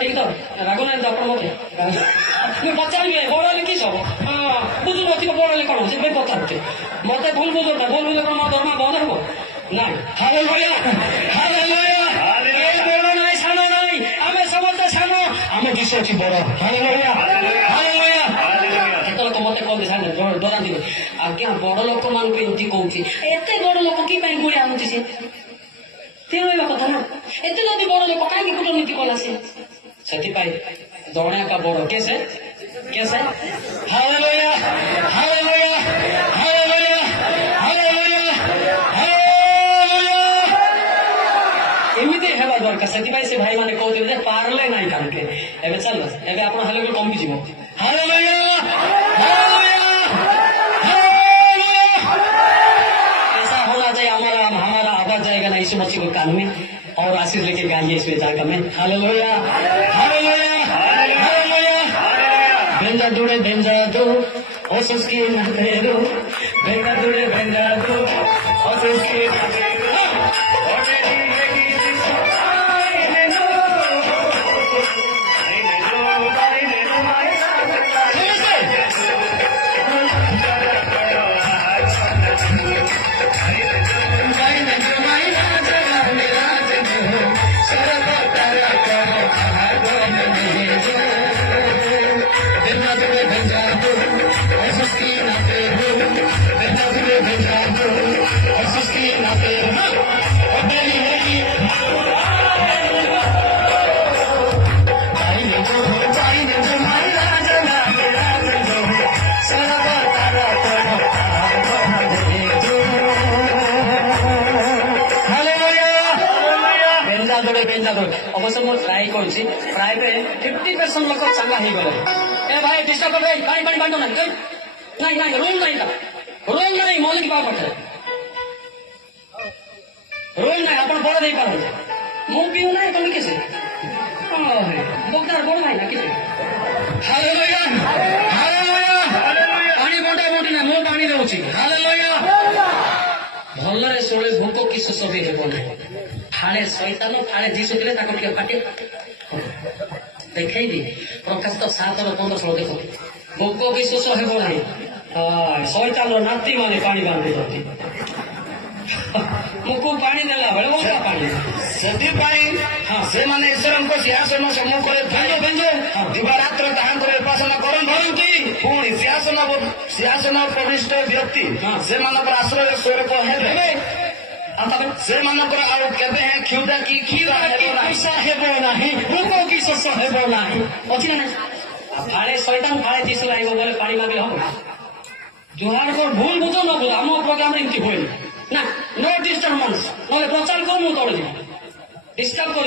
ঠিক তো রাগো না আপন মতে ମୁଁ ପଚାରିବି ବଡ ହେଲେ କି ସବୁ ବୁଝୁନଥିବ ବଡ ହେଲେ କଣ ସେଥିପାଇଁ ପଚାରୁଛି ମତେ ଭୁଲ ବୁଝୁତା ଭୁଲ ବୁଝେ କଣ ମୋ ଦରମା ବନ୍ଦ ହବ ନାଇଁ ହାଲେଲୁୟା ହାଲେଲୁୟା ବଡ ନାହିଁ ସାନ ନାହିଁ ଆମେ ସମସ୍ତେ ସାନ ଆମ ଯୀଶୁ ଅଛି ବଡ ହାଲେଲୁୟା ହାଲେଲୁୟା କେତେବେଳେ ତ ମତେ କହନ୍ତି ସାନ ଡରାନ୍ତି ଆଜ୍ଞା ବଡ ଲୋକମାନଙ୍କୁ ଏମିତି କହୁଛି ଏତେ ବଡ ଲୋକ କି ପାଇଁ ଗୁଳି ଆଣୁଛି ସେ ରହିବା କଥା ନା ଏତେ ଯଦି ବଡ ଲୋକ କାହିଁକି କୂଟନୀତି କଲା ସେ ସେଥିପାଇଁ ଦୌଡ଼ା का बड़ कैसे कैसे hallelujah hallelujah hallelujah hallelujah hallelujah एमिति हेबा दरकार ସେଥିପାଇଁ ସେ ଭାଇ ମାନେ କହୁଥିଲେ ଯେ ପାରଲେ ନାହିଁ କାହିଁକି ଏବେ ଚାଲ ଏବେ ଆପଣ ହାଲେଲୁୟା କମ୍ପି ଯିବ ହାଲେଲୁୟା ହାଲେଲୁୟା हालेलुया ऐसा होना चाहिए हमारा आवाज जाएगा ना यीशु मसीह को कान में और आशीर्वाद लेके गाइए इस जगह में hallelujah hallelujah Benjadure benjadu, osuski nateru. Benjadure benjadu, osuski nateru. अवश्य मैं ट्राई कर प्राय 50% लोक चांगा हो गले ए भाई डिस्टर्ब कर पानी पानी बांटो ना नहीं नहीं रोल नहीं रोल नहीं मौलिक बात पड़े रोल नहीं अपन बड़ नहीं पार मु पीऊ ना तुम किसे बोकदार बड़ भाई ना किसे हालेलुया हालेलुया पानी बंटा बंटी ना मु पानी दउची हालेलुया भलरे सोले भोक कि शोष भी हेबो ना फाड़े शैतान फाड़े जीशु थे काटे देखी प्रकाश तो 7:15 देख भोक भी शोष हेब ना शैतान नाती माने पानी बांधि मुख पानी देला बेले मौका पानी से ईश्वर सिंहासन सम्मुख दिवारात्र ताहांकर उपासना करती पुणी सिंहासन प्रविष्ट व्यक्ति से आश्रय स्वरूप हेबे से क्षुदा की पैसा हेब ना भोक की शोष हेब ना अच्छी ना फाड़े शैतान फाड़े जीशु आइब बोले पानी मांगे हम जुहार को भूल बुझो न बुझो आम प्रोग्राम एमती हुए ना नो डिस्टर्बांस ना प्रचार कर डिस्टर्ब कर